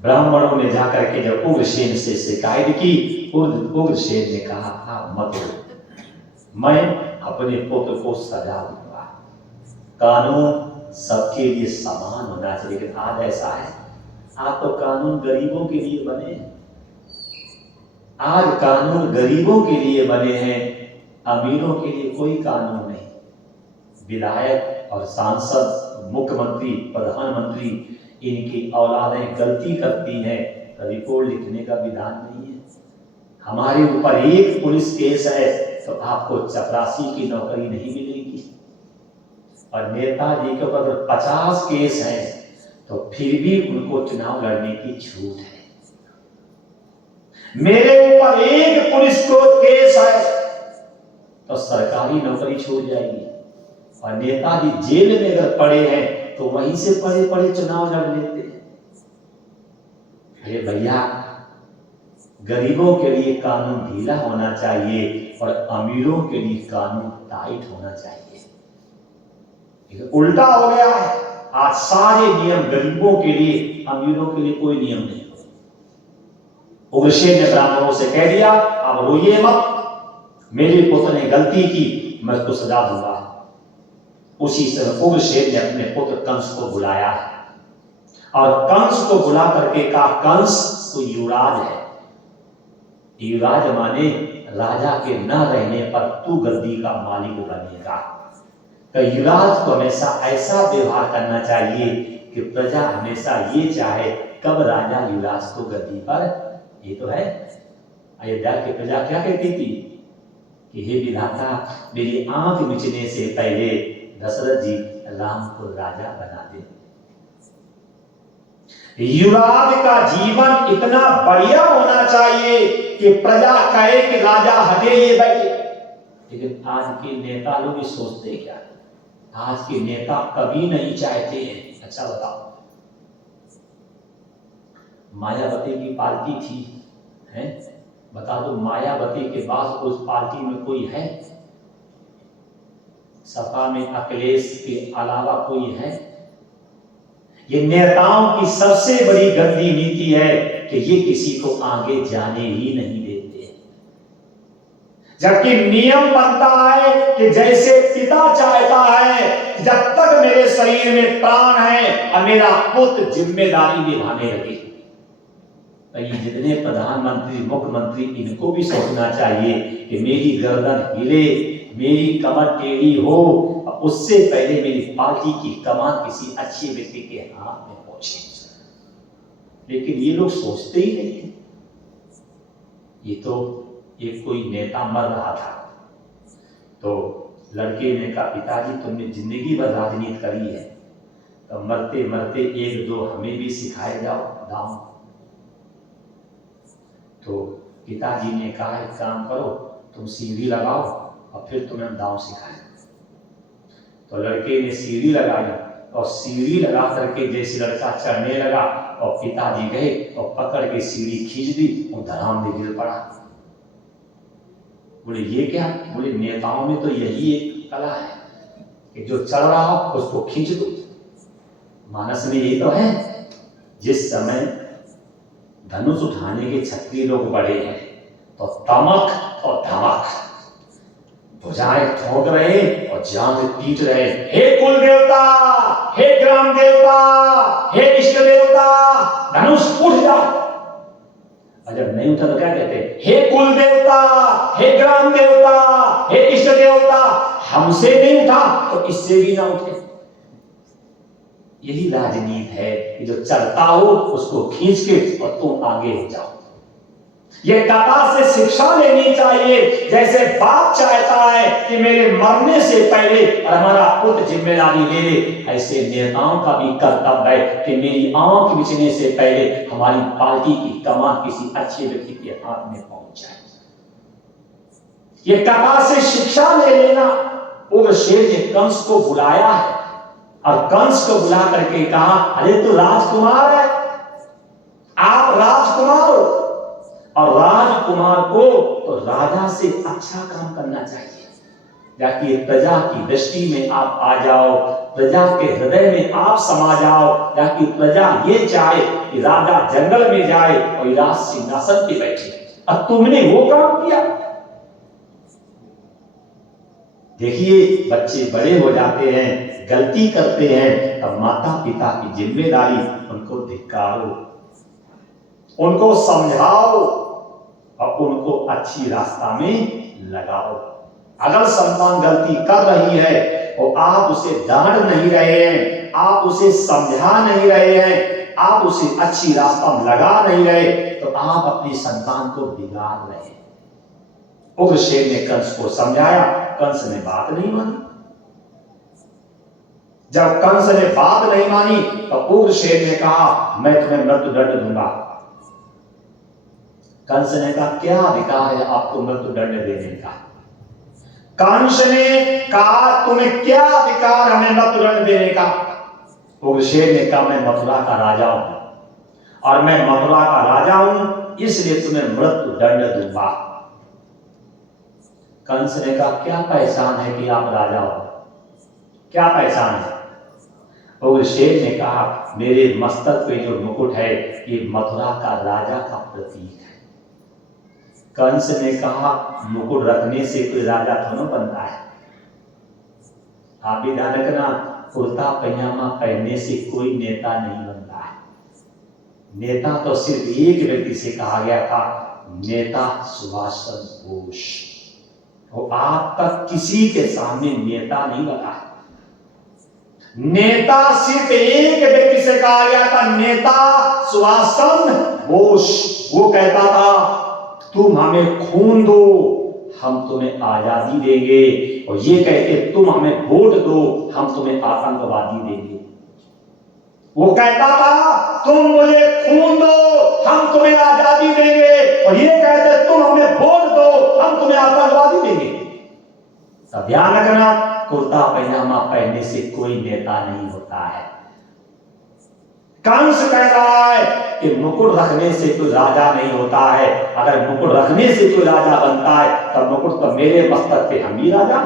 ब्राह्मणों ने जाकर के जब उग्रसेन से शिकायत की, उग्रसेन ने कहा था मत हो, मैं अपने पुत्र को सजा दूंगा, कानून सबके लिए समान होना चाहिए। लेकिन आज ऐसा है, आज तो कानून गरीबों के लिए बने हैं, आज कानून गरीबों के लिए बने हैं, अमीरों के लिए कोई कानून नहीं। विधायक और सांसद, मुख्यमंत्री, प्रधानमंत्री, इनकी औलादें गलती करती हैं तो रिपोर्ट लिखने का विधान नहीं है। हमारे ऊपर एक पुलिस केस है तो आपको चपरासी की नौकरी नहीं मिलेगी, और नेताजी के ऊपर 50 केस हैं तो फिर भी उनको चुनाव लड़ने की छूट है। मेरे ऊपर एक पुलिस को केस है तो सरकारी नौकरी छूट जाएगी, और नेताजी जेल में अगर पड़े हैं तो वहीं से पड़े पड़े चुनाव लड़ लेते हैं। अरे भैया, गरीबों के लिए कानून ढीला होना चाहिए और अमीरों के लिए कानून टाइट होना चाहिए। उल्टा हो गया है, आज सारे नियम गरीबों के लिए, अमीरों के लिए कोई नियम नहीं। उग्रसेन ने ब्राह्मणों से कह दिया अब रोइए मत, मेरे पुत्र ने गलती की, मैं उसको सजा दूंगा। उसी समय उग्रसेन ने अपने पुत्र कंस को बुलाया और कंस को बुला करके कहा, कंस तो युवराज है, युवराज माने राजा के न रहने पर तू गद्दी का मालिक बनेगा। तो युवराज को हमेशा ऐसा व्यवहार करना चाहिए कि प्रजा हमेशा ये चाहे कब राजा युवराज को गद्दी पर। ये तो है, अयोध्या की प्रजा क्या कहती थी कि हे विधाता, मेरी आंख मिचने से पहले दशरथ जी राम को राजा बना दे। युवराज का जीवन इतना बढ़िया होना चाहिए कि प्रजा कहे कि राजा हटे ये बैठे। लेकिन आज के नेता लोग ये सोचते क्या, आज के नेता कभी नहीं चाहते हैं। अच्छा बताओ, मायावती की पार्टी थी, है? बता दो, मायावती के बाद उस पार्टी में कोई है? सपा में अखिलेश के अलावा कोई है? ये नेताओं की सबसे बड़ी गंदी नीति है कि ये किसी को आगे जाने ही नहीं देते। जबकि नियम बनता है कि जैसे पिता चाहता है जब तक मेरे शरीर में प्राण है और मेरा पुत्र जिम्मेदारी निभाने लगे। तो ये जितने प्रधानमंत्री मुख्यमंत्री इनको भी सोचना चाहिए कि मेरी गर्दन हिले, मेरी कमर टेढ़ी हो, उससे पहले मेरी पार्टी की कमान किसी अच्छे व्यक्ति के हाथ में पहुंचे। लेकिन ये लोग सोचते ही नहीं है। ये तो एक कोई नेता मर रहा था तो लड़के ने कहा, पिताजी तुमने जिंदगी भर राजनीति करी है, तो मरते मरते एक दो हमें भी सिखाए जाओ दाम। तो पिताजी ने कहा, एक काम करो, तुम सीढ़ी लगाओ और फिर तुम्हें दांव सिखाएं। तो लड़के ने सीढ़ी लगाई और सीढ़ी लगा करके जैसे लड़का चढ़ने लगा और पिताजी गए और पकड़ के सीढ़ी खींच दी और धड़ाम में गिर पड़ा। बोले ये क्या? बोले नेताओं में तो यही एक कला है कि जो चढ़ रहा हो उसको खींच दो। मानस में यही तो है। जिस समय धनुष उठाने के क्षत्रिय लोग बड़े हैं तो तमक और धमक, भुजाएं ठोक रहे और जान पीट रहे, हे कुल देवता, हे ग्राम देवता, हे इष्ट देवता, धनुष उठ जा। और जब नहीं उठा तो क्या कहते हैं? हे कुल देवता, हे ग्राम देवता, हे इष्ट देवता, हमसे नहीं उठा तो इससे भी ना उठे। यही राजनीति है कि जो चलता हो उसको खींच के और तुम आगे हो जाओ। ये पिता से शिक्षा लेनी चाहिए। जैसे बाप चाहता है कि मेरे मरने से पहले हमारा पुत्र जिम्मेदारी ले ले, ऐसे नेताओं का भी कर्तव्य है कि मेरी आंख बिछने से पहले हमारी पार्टी की कमान किसी अच्छे व्यक्ति के हाथ में पहुंच जाए। ये पिता से शिक्षा ले लेना। उग्रसेन ने कंस को बुलाया है और कंस को बुला करके कहा, अरे तू राजकुमार है, आप राजकुमार हो, और राजकुमार को तो राजा से अच्छा काम करना चाहिए, ताकि प्रजा की दृष्टि में आप आ जाओ, प्रजा के हृदय में आप समा जाओ, ताकि प्रजा ये चाहे कि राजा जंगल में जाए और राज सिंहासन पे बैठे। अब तुमने वो काम किया। देखिए बच्चे बड़े हो जाते हैं, गलती करते हैं, अब माता पिता की जिम्मेदारी उनको धिक्कारो, उनको समझाओ और उनको अच्छी रास्ता में लगाओ। अगर संतान गलती कर रही है और आप उसे डांट नहीं रहे हैं, आप उसे समझा नहीं रहे हैं, आप उसे अच्छी रास्ता में लगा नहीं रहे, तो आप अपनी संतान को बिगाड़ रहे हैं। उग्रसेन ने कंस को समझाया, कंस ने बात नहीं मानी। जब कंस ने बात नहीं मानी तो उग्रसेन ने कहा, मैं तुम्हें मृत्यु दंड दूंगा। कंस ने कहा, क्या अधिकार है आपको मृत्यु दंड देने का? कंस ने कहा, तुम्हें क्या अधिकार हमें मृत्यु दंड देने का? उग्रसेन ने कहा, मैं मथुरा का राजा हूं और मैं मथुरा का राजा हूं, इसलिए तुम्हें मृत्यु दंड दूंगा। कंस ने कहा, क्या पहचान है कि आप राजा हो? क्या पहचान है? उग्रसेन ने कहा, मेरे मस्तक पे जो मुकुट है ये मथुरा का राजा का प्रतीक है। कंस ने कहा, मुकुट रखने से कोई राजा थोड़ा बनता है। आप भी ध्यान रखना, कुर्ता पैजामा पहनने से कोई नेता नहीं बनता है। नेता तो सिर्फ एक व्यक्ति से कहा गया था, नेता सुभाष चंद्र बोस। वो आप तक किसी के सामने नेता नहीं बना है। नेता सिर्फ एक व्यक्ति से कहा गया था, नेता सुभाष चंद्र बोस। वो कहता था, तुम हमें खून दो, हम तुम्हें आजादी देंगे, और ये कहते तुम हमें वोट दो, हम तुम्हें आतंकवादी देंगे। वो कहता था, तुम मुझे खून दो, हम तुम्हें आजादी देंगे, और ये कहते तुम हमें वोट दो, हम तुम्हें आतंकवादी देंगे। सब ध्यान रखना, कुर्ता पैजामा पहनने से कोई नेता नहीं होता है। कंस कह रहा है कि मुकुट रखने से कोई राजा नहीं होता है। अगर मुकुट रखने से कोई राजा बनता है तब मुकुट तो मेरे मस्तक पे हम ही राजा।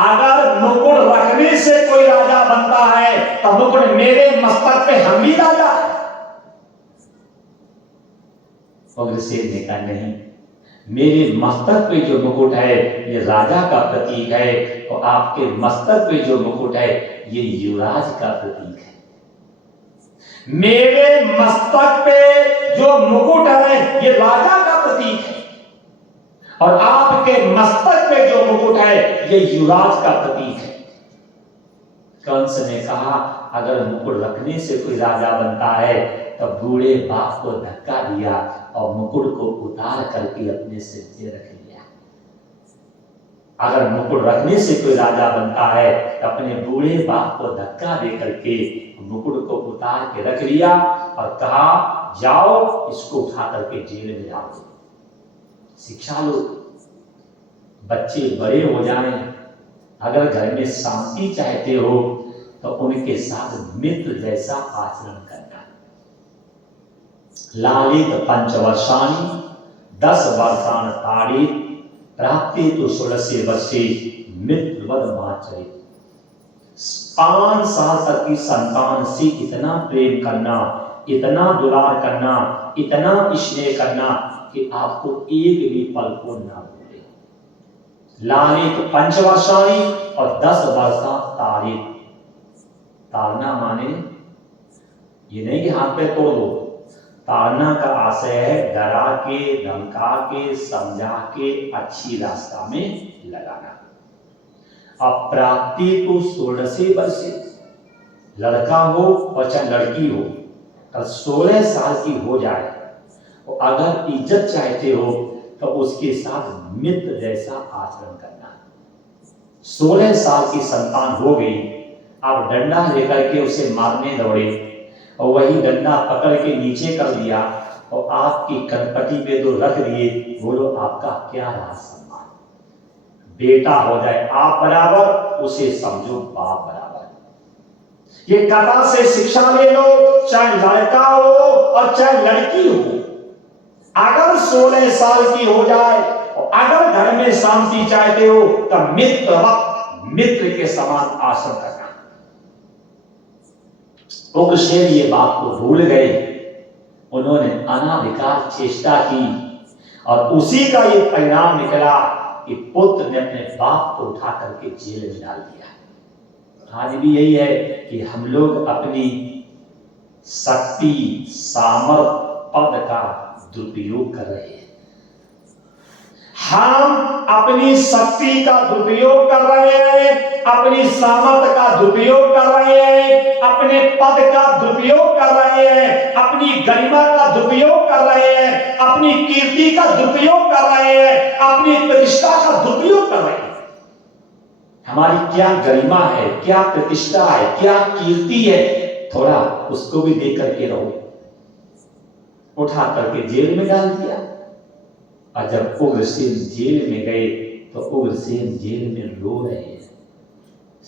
अगर मुकुट रखने से कोई राजा बनता है तब मुकुट मेरे मस्तक पे हम ही राजा। उग्रसेन ने कहा नहीं, मेरे मस्तक पे जो मुकुट है ये राजा का प्रतीक है और आपके मस्तक पे जो मुकुट है ये युवराज का प्रतीक है। मेरे मस्तक पे जो मुकुट है ये राजा का प्रतीक है और आपके मस्तक पे जो मुकुट है ये युवराज का प्रतीक है। कंस ने कहा अगर मुकुट रखने से कोई राजा बनता है तब बूढ़े बाप को धक्का दिया और मुकुट को उतार करके अपने सिर पे रख लिया। अगर मुकुट रखने से कोई राजा बनता है तो अपने बूढ़े बाप को धक्का दे करके मुकुट को उतार के रख लिया और कहा जाओ इसको उठा करके जेल में डाल दो, शिक्षा लो, बच्चे बड़े हो जाएं, अगर घर में शांति चाहते हो तो उनके साथ मित्र जैसा आचरण करना। लालित पंचवर्षाणि 10 वर्षान ताड़ित प्राप्ति तो 16 वर्षे मित्रवद माचरित। 5 साल तक की संतान से इतना प्रेम करना, इतना दुलार करना, इतना स्नेह करना कि आपको एक भी पल को ना भूले। लालित पंचवर्षाणि और 10 वर्षा ताड़ित। ताड़ना माने ये नहीं कि हाथ पे तोड़ दो, ताड़ना का आशय है डरा के, धमका के, समझा के अच्छी रास्ता में लगाना। अब प्राप्ति तो 16 वर्ष, लड़का हो और चाहे लड़की हो, अगर 16 साल की हो जाए और अगर इज्जत चाहते हो तो उसके साथ मित्र जैसा आचरण करना। 16 साल की संतान हो गई, आप डंडा लेकर के उसे मारने दौड़े और वही डंडा पकड़ के नीचे कर दिया और आपकी कनपटी पे 2 रख दिए, बोलो आपका क्या रहा सम्मान। बेटा हो जाए आप बराबर, उसे समझो बाप बराबर। ये कथा से शिक्षा ले लो, चाहे लड़का हो और चाहे लड़की हो, अगर 16 साल की हो जाए और अगर घर में शांति चाहते हो तो मित्र के समान आचरण करना। उग्रसेन ये बात को भूल गए, उन्होंने अनाधिकार चेष्टा की और उसी का ये परिणाम निकला कि पुत्र ने अपने बाप को उठा करके जेल में डाल दिया। आज भी यही है कि हम लोग अपनी शक्ति, सामर्थ, पद का दुरुपयोग कर रहे हैं। हम अपनी शक्ति का दुरुपयोग कर रहे हैं, अपनी सामर्थ का दुरुपयोग कर रहे हैं, अपने पद का दुरुपयोग कर रहे हैं, अपनी गरिमा का दुरुपयोग कर रहे हैं, अपनी कीर्ति का दुरुपयोग कर रहे हैं, अपनी प्रतिष्ठा का दुरुपयोग कर रहे हैं। हमारी क्या गरिमा है, क्या प्रतिष्ठा है, क्या कीर्ति है, थोड़ा उसको भी देख करके रहो। उठा करके जेल में डाल दिया और जब उग्रसेन जेल में गए तो उग्रसेन जेल में रो रहे हैं।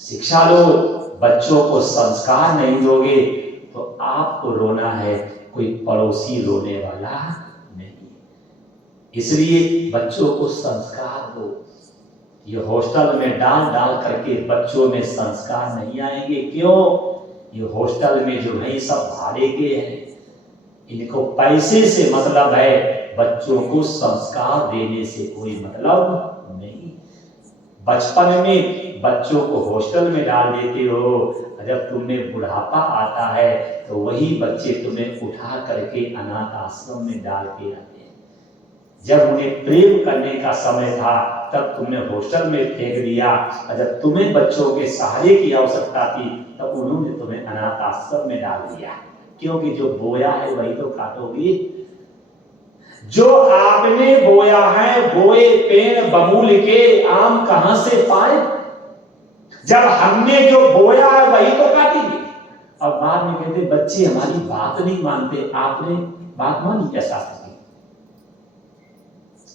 शिक्षा लो, बच्चों को संस्कार नहीं दोगे तो आपको रोना है, कोई पड़ोसी रोने वाला नहीं। इसलिए बच्चों को संस्कार दो। ये हॉस्टल में डाल करके बच्चों में संस्कार नहीं आएंगे। क्यों? ये हॉस्टल में जो है सब भाड़े के हैं, इनको पैसे से मतलब है, बच्चों को संस्कार देने से कोई मतलब नहीं। बचपन में बच्चों को हॉस्टल में डाल देते हो, जब तुम्हें बुढ़ापा आता है तो वही बच्चे तुम्हें उठा करके अनाथ आश्रम में डाल के आते हैं। जब उन्हें प्रेम करने का समय था तब तुमने हॉस्टल में फेंक दिया, और जब तुम्हें बच्चों के सहारे की आवश्यकता थी तब उन्होंने तुम्हें अनाथ आश्रम में डाल दिया। क्योंकि जो बोया है वही तो काटोगी। जो आपने बोया है, बोए पेड़ बबूल के आम कहां से पाए? जब हमने जो बोया है वही तो काटेंगे। अब बाद में कहते बच्चे हमारी बात नहीं मानते। आपने बात मानी क्या शास्त्र की?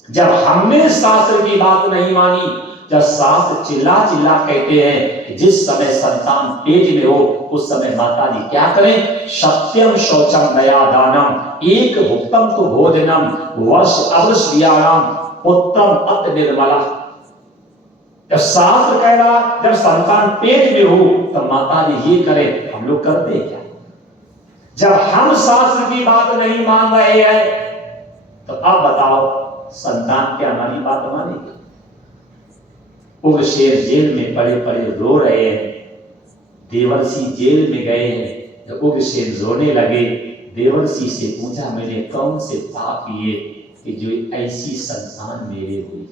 जब हमने शास्त्र की बात नहीं मानी, जब शास्त्र चिल्ला चिल्ला कहते हैं कि जिस समय संतान पेट में हो उस समय माता जी क्या करें? सत्यम शौचम दया दानम एक भुक्तम तो भोजनम वर्ष अवश्य व्यायाम उत्तम अत निर्मला। जब शास्त्र कह रहा जब संतान पेट में हो तब माता जी ये करे, हम लोग करते क्या? जब हम शास्त्र की बात नहीं मान रहे हैं अब बताओ संतान क्या हमारी बात मानेगी? उग्रसेन जेल में पड़े पड़े रो रहे हैं। देवर्षि जेल में गए हैं। जब उग्रसेन रोने लगे, देवर्षि से पूछा, मैंने कौन से पाप किए कि जो ऐसी संतान मेरे हुई?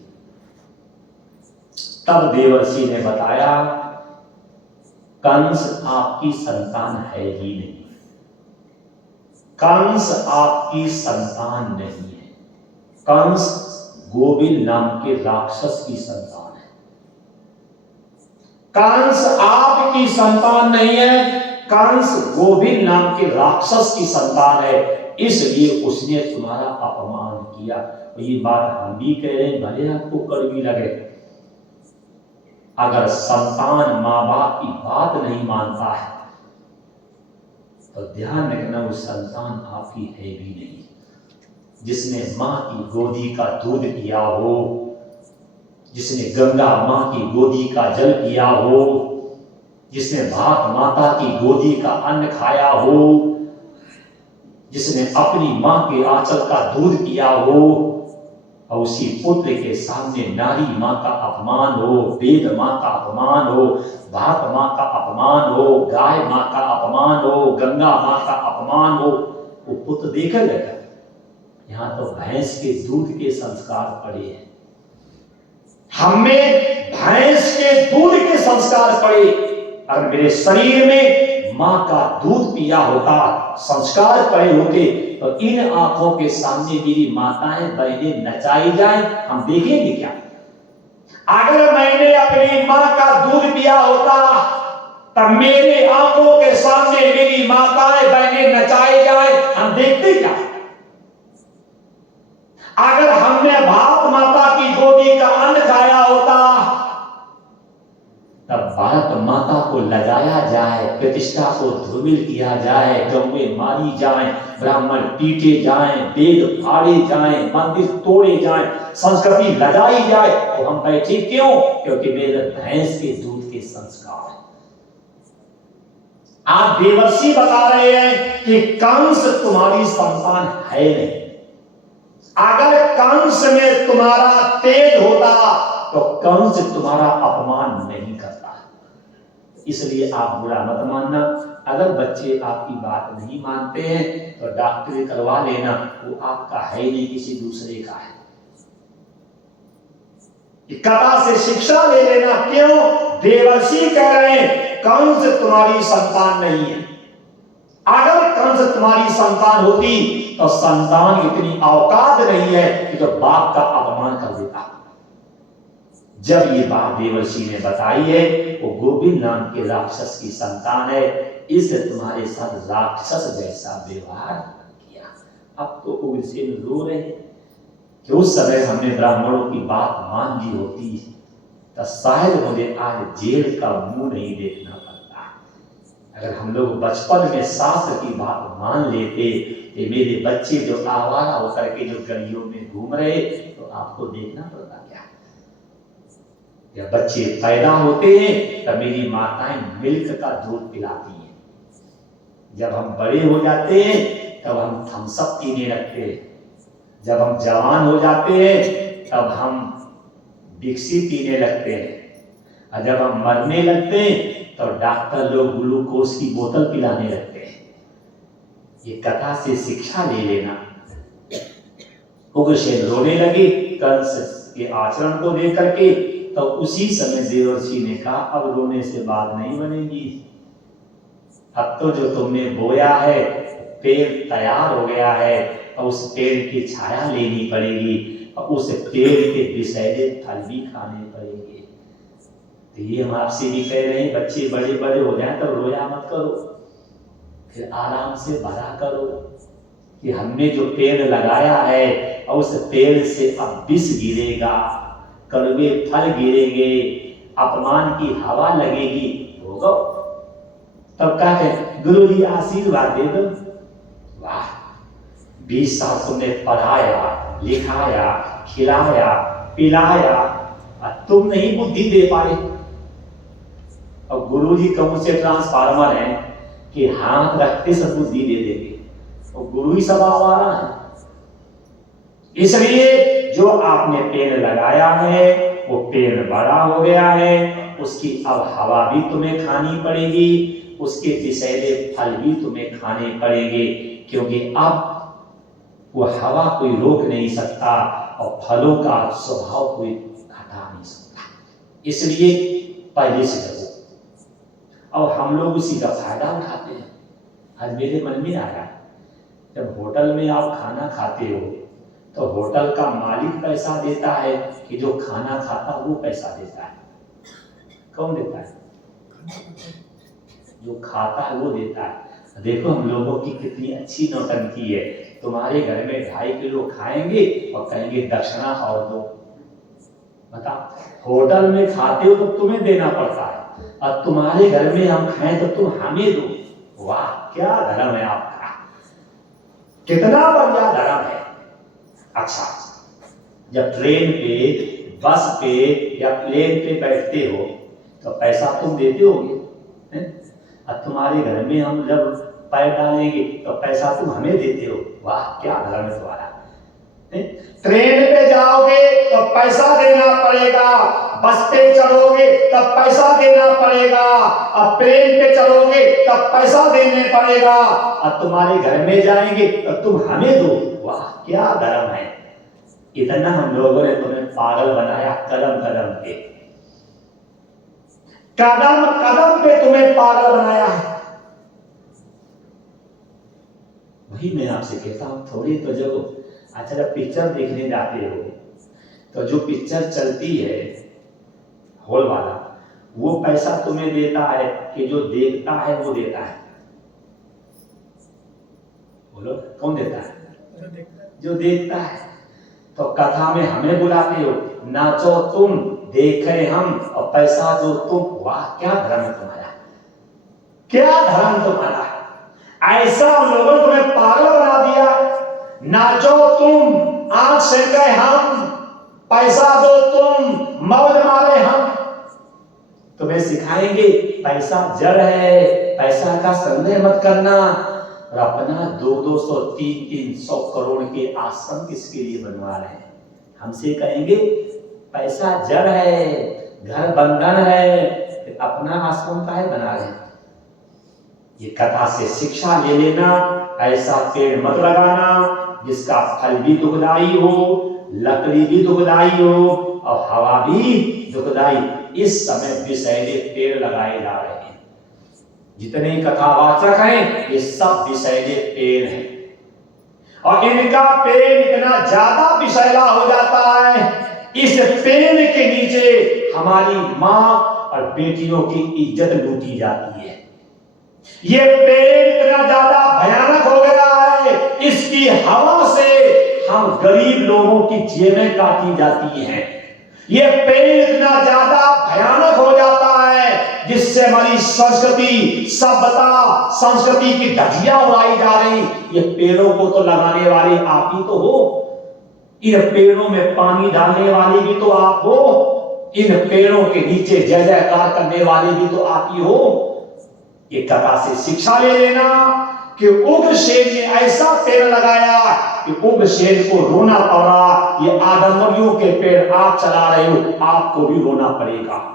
तब देवर्षि ने बताया, कंस आपकी संतान है ही नहीं। कंस आपकी संतान नहीं है। कंस गोविंद नाम के राक्षस की संतान है। कंस आपकी संतान नहीं है, कंस गोविंद नाम के राक्षस की संतान है, इसलिए उसने तुम्हारा अपमान किया। तो ये बात हम भी कह रहे हैं, भले आपको कड़वी लगे। अगर संतान माँ बाप की बात नहीं मानता है तो ध्यान रखना, वो संतान आपकी है भी नहीं। जिसने माँ की गोदी का दूध पिया हो, जिसने गंगा माँ की गोदी का जल पिया हो, जिसने भारत माता की गोदी का अन्न खाया हो, जिसने अपनी माँ के आंचल का दूध पिया हो, और उसी पुत्र के सामने नारी माँ का अपमान हो, वेद माँ का अपमान हो, भारत माँ का अपमान हो, गाय माँ का अपमान हो, गंगा माँ का अपमान हो, वो पुत्र देखेगा। यहाँ तो भैंस के दूध के संस्कार पड़े हैं। हमें भैंस के दूध के संस्कार पड़े। अगर मेरे शरीर में माँ का दूध पिया होता, संस्कार पड़े होते, तो इन आंखों के सामने मेरी माताएं बहनें नचाई जाए, हम देखेंगे क्या? अगर मैंने अपनी माँ का दूध पिया होता, तब मेरे आंखों के सामने मेरी माताएं बहनें नचाई जाए, हम देखते क्या? अगर हमने भारत माता की गोदी का अन्न खाया होता, तब भारत माता को लगाया जाए, प्रतिष्ठा को धूमिल किया जाए, गौएं मारी जाए, ब्राह्मण पीटे जाए, वेद फाड़े जाए, मंदिर तोड़े जाए, संस्कृति लगाई जाए, तो हम बैठे क्यों? क्योंकि मेरे भैंस के दूध के संस्कार है। आप देवर्षि बता रहे हैं कि कंस तुम्हारी संतान है नहीं। अगर कंस में तुम्हारा तेज होता तो कंस तुम्हारा अपमान नहीं करता। इसलिए आप बुरा मत मानना। अगर बच्चे आपकी बात नहीं मानते हैं तो डॉक्टरी करवा लेना, वो आपका है नहीं, किसी दूसरे का है। कथा से शिक्षा ले लेना। क्यों? देवर्षि कह रहे हैं कंस तुम्हारी संतान नहीं है। अगर कंस तुम्हारी संतान होती तो संतान इतनी औकात नहीं है कि तो बाप का अपमान कर देता। जब ये बात देवर्षि ने बताई है, वो गोविंद नाम के राक्षस की संतान है, इससे तुम्हारे साथ राक्षस जैसा व्यवहार किया। अब तो उग्रसेन रो रहे हैं कि उस समय हमने ब्राह्मणों की बात मान ली होती तो शायद मुझे आज जेल का मुंह नहीं देखना पड़ता। अगर हम लोग बचपन में शास्त्र की बात मान लेते कि मेरे बच्चे जो आवारा होकर के जो गलियों में घूम रहे, तो आपको देखना पड़ता क्या? जब बच्चे पैदा होते हैं तब मेरी माताएं मिल्क का दूध पिलाती हैं। जब हम बड़े हो जाते हैं तब हम थम्स अप पीने लगते हैं। जब हम जवान हो जाते हैं तब हम विक्सी पीने लगते हैं। और जब हम मरने लगते हैं तो डॉक्टर लोग ग्लूकोज की बोतल पिलाने लगते हैं। ये कथा से शिक्षा ले लेना। उग्रसेन रोने लगे कंस के आचरण को देख करके। तो उसी समय देवर्षि ने कहा, अब रोने से बात नहीं बनेगी। अब तो जो तुमने बोया है पेड़ तैयार हो गया है, और उस पेड़ की छाया लेनी पड़ेगी, और उस पेड़ के विषैले फल भी खाने पड़ेंगे। तो ये हम आपसे भी कह रहे हैं, बच्चे बड़े बड़े हो जाएं तो रोया मत करो, फिर आराम से भरा करो कि हमने जो पेड़ लगाया है और उस पेड़ से अब विष गिरेगा, कड़वे फल गिरेंगे, अपमान की हवा लगेगी, होगा। तब क्या है, गुरु जी आशीर्वाद दे दो। वाह, 20 साल तुमने पढ़ाया लिखाया खिलाया पिलाया, और तुम नहीं बुद्धि दे पाए। और गुरु जी कौन से ट्रांसफार्मर हैं कि हाथ रखते सब बुद्धि दे देंगे, और गुरु ही सब आवारा है। इसलिए जो आपने पेड़ लगाया है वो पेड़ बड़ा हो गया है, उसकी अब हवा भी तुम्हें खानी पड़ेगी, उसके विषैले फल भी तुम्हें खाने पड़ेंगे, क्योंकि अब वो हवा कोई रोक नहीं सकता और फलों का स्वभाव कोई हटा नहीं सकता। इसलिए पहले से जगो। और हम लोग उसी का फायदा उठाते हैं। आज मेरे मन में आया, जब होटल में आप खाना खाते हो तो होटल का मालिक पैसा देता है कि जो खाना खाता वो पैसा देता है? कौन देता है? जो खाता है वो देता है। देखो हम लोगों की कितनी अच्छी नौटंकी है। तुम्हारे घर में 2.5 किलो खाएंगे और कहेंगे दक्षिणा और दो। बताओ, होटल में खाते हो तो तुम्हें देना पड़ता है, और तुम्हारे घर में हम खाएं तो तुम हमें दो। वाह, क्या धर्म है आपका, कितना बढ़िया धर्म है। अच्छा, जब ट्रेन पे, बस पे या प्लेन पे बैठते हो तो पैसा तुम देते होगे, और तुम्हारे घर में हम जब पैर डालेंगे तो पैसा तुम हमें देते हो। वाह, क्या धर्म है तुम्हारा। ट्रेन पे जाओगे तो पैसा देना पड़ेगा, बस पे चलोगे तब पैसा देना पड़ेगा, और प्लेन पे चलोगे तब पैसा देने पड़ेगा, और तुम्हारे घर में जाएंगे तो तुम हमें दो। वाह, क्या धर्म है। इतना हम लोगों ने तुम्हें पागल बनाया, कदम कदम पे, कदम कदम पे तुम्हें पागल बनाया है। वही मैं आपसे कहता हूं, थोड़ी तो जगो। अच्छा, जब पिक्चर देखने जाते हो तो जो पिक्चर चलती है हॉल वाला, वो पैसा तुम्हें देता है कि जो देखता है वो देता है? बोलो, कौन देता है? जो देखता है। तो कथा में हमें बुलाते हो, नाचो तुम, देखे हम, और पैसा दो तुम। वाह, क्या धर्म है तुम्हारा, क्या धर्म तुम्हारा। ऐसा उन लोगों ने तुम्हें पागल बना दिया। नाचो तुम, आंख से कहे हम, पैसा दो तुम, मौज मारे हम। तुम्हें सिखाएंगे पैसा जड़ है, पैसा का संदेह मत करना। और अपना 200, 300 करोड़ के आश्रम किसके लिए बनवा रहे हैं? हमसे कहेंगे पैसा जड़ है, घर बंधन है, अपना आश्रम का है बना रहे हैं। ये कथा से शिक्षा ले लेना, ऐसा पेड़ मत लगाना जिसका फल भी दुखदाई हो, लकड़ी भी दुखदाई हो और हवा भी दुखदाई। इस समय विषैले पेड़ लगाए जा रहे हैं। जितने कथावाचक हैं ये सब विषैले पेड़ हैं, और इनका पेड़ इतना ज्यादा विषैला हो जाता है, इस पेड़ के नीचे हमारी मां और बेटियों की इज्जत लूटी जाती है। ये पेड़ इतना ज्यादा भयानक हो गया है, इसकी हवा से हम गरीब लोगों की जेबें काटी जाती हैं। ये पेड़ इतना ज्यादा भयानक हो जाता है जिससे हमारी संस्कृति, सभ्यता, संस्कृति की धज्जियां उड़ाई जा रही। ये पेड़ों को तो लगाने वाले आप ही तो हो, इन पेड़ों में पानी डालने वाले भी तो आप हो, इन पेड़ों के नीचे जय जयकार करने वाले भी तो आप ही हो। ये कथा से शिक्षा ले लेना कि उग्रसेन ने ऐसा पेड़ लगाया कि उग्रसेन को रोना पड़ा। ये आदमवर्यों के पेड़ आप चला रहे हो, आपको भी रोना पड़ेगा,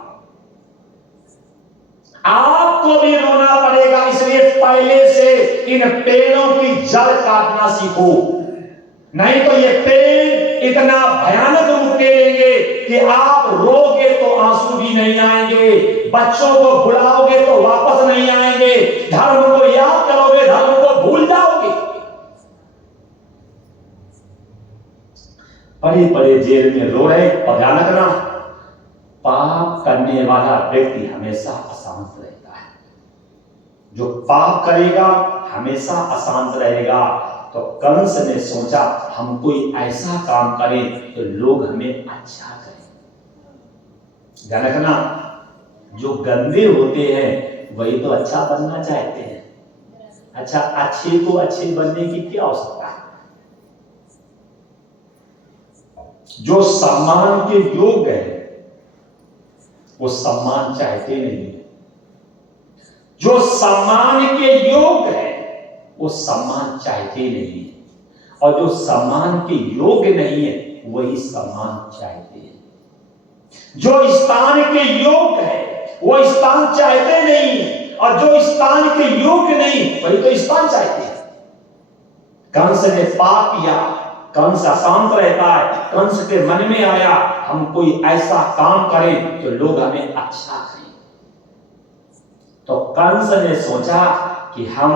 आपको भी रोना पड़ेगा। इसलिए पहले से इन पेड़ों की जड़ काटना सीखो, नहीं तो ये पेड़ इतना भयानक रूप ले लेंगे कि आप रोगे तो आंसू भी नहीं आएंगे, बच्चों को बुलाओगे तो वापस नहीं आएंगे, धर्म को याद करोगे, धर्म को भूल जाओगे। बड़े बड़े जेल में रो रहे और ध्यान रखना, पाप करने वाला व्यक्ति हमेशा अशांत रहता है। जो पाप करेगा हमेशा अशांत रहेगा। तो कंस ने सोचा हम कोई ऐसा काम करें तो लोग हमें अच्छा करें। ध्यान रखना, जो गंदे होते हैं वही तो अच्छा बनना चाहते हैं। अच्छा, अच्छे को अच्छे बनने की क्या आवश्यकता है? जो सम्मान के योग्य है वो सम्मान चाहते नहीं, जो सम्मान के योग्य है वो सम्मान चाहते नहीं, और जो सम्मान के योग्य नहीं है वही सम्मान चाहते हैं। जो स्थान के योग्य है वो स्थान चाहते नहीं, और जो स्थान के योग्य नहीं वही तो स्थान चाहते हैं। कंस ने पाप किया, कंस अशांत रहता है, कंस के मन में आया हम कोई ऐसा काम करें तो लोग हमें अच्छा कहें। तो कंस ने सोचा कि हम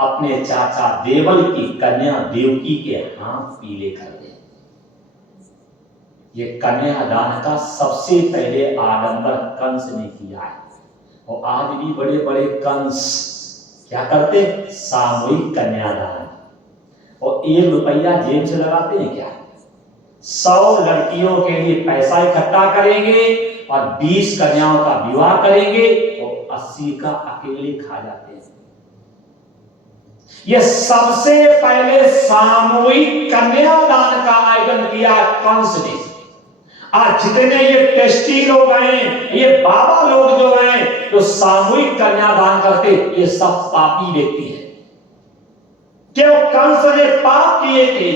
अपने चाचा देवल की कन्या देवकी के हाथ पीले कर दें। ये कन्यादान का सबसे पहले आडंबर कंस ने किया है। और आज भी बड़े बड़े कंस क्या करते, सामूहिक कन्यादान। और 1 रुपया जेब से लगाते हैं क्या, 100 लड़कियों के लिए पैसा इकट्ठा करेंगे और 20 कन्याओं का विवाह करेंगे और 80 का अकेले खा जाते हैं। ये सबसे पहले सामूहिक कन्यादान का आयोजन किया कंस ने। आज जितने ये टेस्टी लोग हैं, ये बाबा लोग जो हैं जो सामूहिक कन्यादान करते, ये सब पापी व्यक्ति हैं। क्यों? कंस ने पाप किए थे,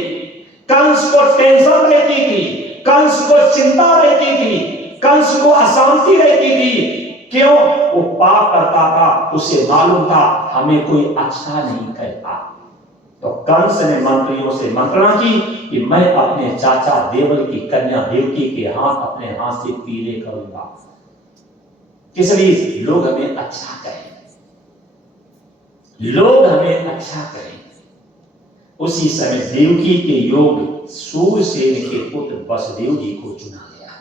कंस को टेंशन रहती थी, कंस को चिंता रहती थी, कंस को अशांति रहती थी। क्यों? वो पाप करता था, उसे मालूम था हमें कोई अच्छा नहीं करता। तो कंस ने मंत्रियों से मंत्रणा की कि मैं अपने चाचा देवल की कन्या देवकी के हाथ अपने हाथ से पीले करूंगा, इसलिए लोग हमें अच्छा कहें, लोग हमें अच्छा कहें। उसी समय देवकी के योग सूरसेन के पुत्र वसुदेव जी को चुना गया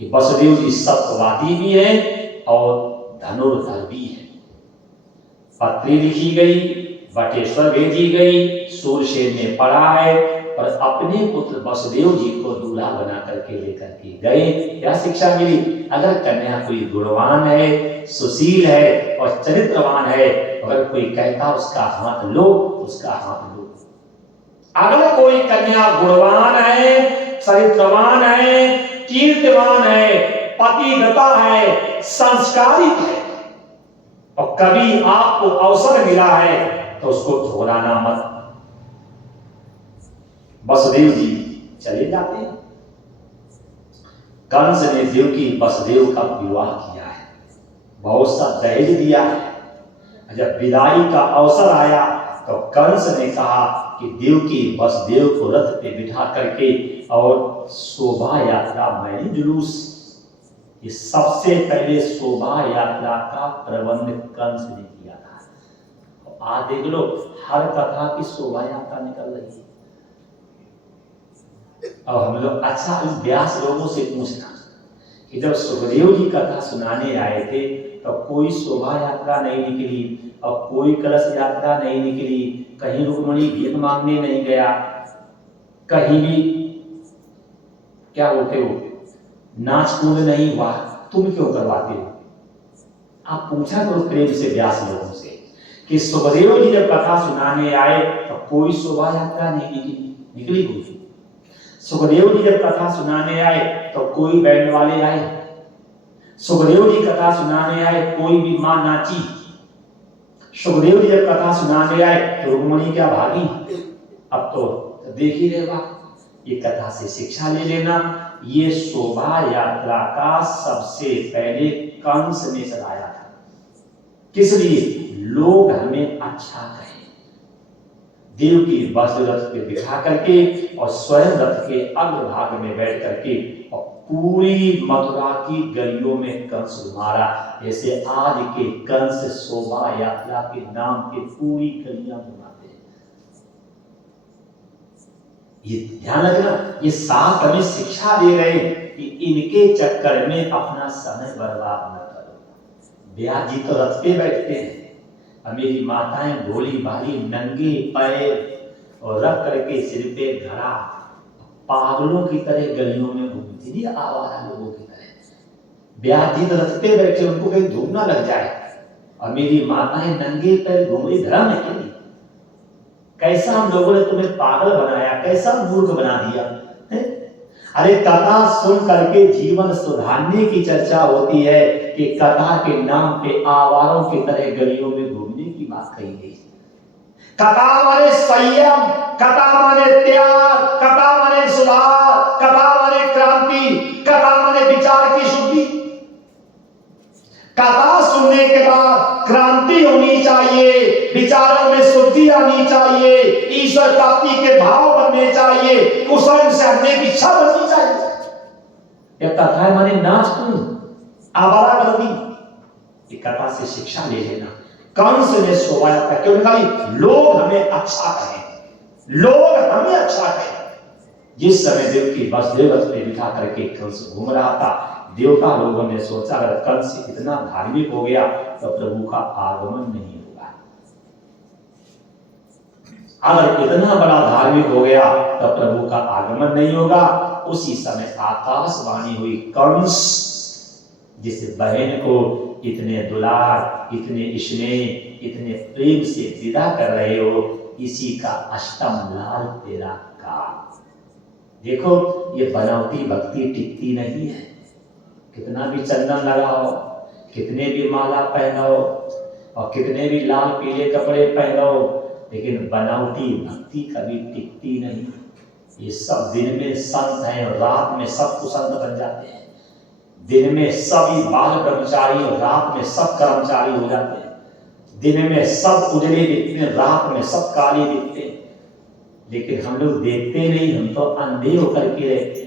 कि वसुदेव जी सत्यवादी भी है और धनुर्धर भी है। पत्री लिखी गई, बटेश्वर भेजी गई, सूरसेन ने पढ़ा है और अपने पुत्र वसुदेव जी को दूल्हा बना करके लेकर के गए। क्या शिक्षा मिली? अगर कन्या कोई गुणवान है, सुशील है और चरित्रवान है, अगर कोई कहता उसका हाथ लो, उसका हाथ लो। अगर कोई कन्या गुणवान है, चरित्रवान है, कीर्तिवान है, पतिव्रता है, संस्कारित है और कभी आपको अवसर मिला है तो उसको छोड़ना मत। वसुदेव जी चले जाते हैं। कंस ने देवकी वसुदेव का विवाह किया है, बहुत सा दहेज दिया है। जब विदाई का अवसर आया तो कंस ने कहा कि देवकी वसुदेव को रथ पे बिठा करके और शोभा यात्रा मैंने जुलूस, ये सबसे पहले शोभा यात्रा का प्रबंध कंस ने किया था। आज देख लो हर कथा की शोभा यात्रा निकल रही है। और हम लोग अच्छा व्यास लोगों से पूछना कि जब सुखदेव जी कथा सुनाने आए थे तो कोई शोभा यात्रा नहीं निकली और कोई कलश यात्रा नहीं निकली, कहीं रुक्मणी भीख मांगने नहीं गया, कहीं भी क्या बोलते हो नाच कूद नहीं हुआ, तुम क्यों करवाते हो? आप पूछा करो प्रेम से व्यास लोगों से कि सुखदेव जी जब कथा सुनाने आए तो कोई शोभा यात्रा नहीं निकली हुई। सुखदेव जी जब कथा सुनाने आए तो कोई बैंड वाले आए, सुखदेव जी कथा सुनाने आए कोई भी मां नाची, सुखदेव जी जब कथा सुनाने आए तो रुक्मणी क्या भागी। अब तो देख ही रहे बा, ये कथा से शिक्षा ले लेना। ये शोभा यात्रा का सबसे पहले कंस ने चलाया था। किस लिए? लोग हमें अच्छा कहें। देव की वस्त्र रथ पे बिठा करके और स्वयं रथ के अग्रभाग में बैठ करके और पूरी मथुरा की गलियों में कंस घुमारा। जैसे आज के कंस शोभा यात्रा के नाम पे पूरी गलियां घुमाते हैं। ये ध्यान रखना, ये साथ हमें शिक्षा दे रहे कि इनके चक्कर में अपना समय बर्बाद न करो। ब्याह जी तो रथ पे बैठते हैं, मेरी माताएं भोली भाली नंगे पैर और रख करके सिर पे घड़ा पागलों की तरह गलियों में घूमती थी, आवारा लोगों की तरह। ब्याह जी तो रथ पे बैठे, उनको कहीं धूप ना लग जाए और मेरी माताएं नंगे पैर घूम रही। धर्म है क्या? कैसा हम लोगों ने तुम्हें पागल बनाया, कैसा मूर्ख बना दिया है? अरे कथा सुन करके जीवन सुधारने की चर्चा होती है कि कथा के नाम पे आवारों की तरह गलियों में घूमने की बात कही गई। कथा माने संयम, कथा माने त्याग, कथा माने सुधार, कथा माने क्रांति, कथा माने विचार की शुद्धि। कथा सुनने के बाद क्रांति होनी चाहिए, विचारों में शुद्धि आनी चाहिए, ईश्वर प्राप्ति के भाव बनने चाहिए, कुशल से हटने की इच्छा बननी चाहिए। यह कथा माने नाचपूर्ण, आवारा गर्दी। कथा से शिक्षा ले लेना। कंस ने शोभाया था, क्यों निकाली? लोग हमें अच्छा कहें, लोग हमें अच्छा कहें। जिस समय देव की वसुदेव रथ पे बिठा करके कंस घूम रहा था, देवता लोगों ने सोचा अगर कंस इतना धार्मिक हो गया तो प्रभु का आगमन नहीं होगा। अगर इतना बड़ा धार्मिक हो गया तो प्रभु का आगमन नहीं होगा। उसी समय आकाशवाणी हुई, कंस जिस बहन को इतने दुलार, इतने स्नेह, इतने प्रेम से विदा कर रहे हो, इसी का अष्टम लाल तेरा काल। देखो ये बनावटी भक्ति टिकती नहीं है। कितना भी चंदन लगाओ, कितने भी माला पहनाओ और कितने भी लाल पीले कपड़े पहनो, लेकिन बनावटी भक्ति कभी टिकती नहीं। ये सब दिन में संत हैं और रात में सब कुसंत बन जाते हैं। दिन में सभी बाल ब्रह्मचारी और रात में सब कर्मचारी हो जाते हैं। दिन में सब उजले दिखते हैं, रात में सब काले दिखते हैं। लेकिन हम लोग देखते नहीं, हम तो अंधे होकर के रहते हैं।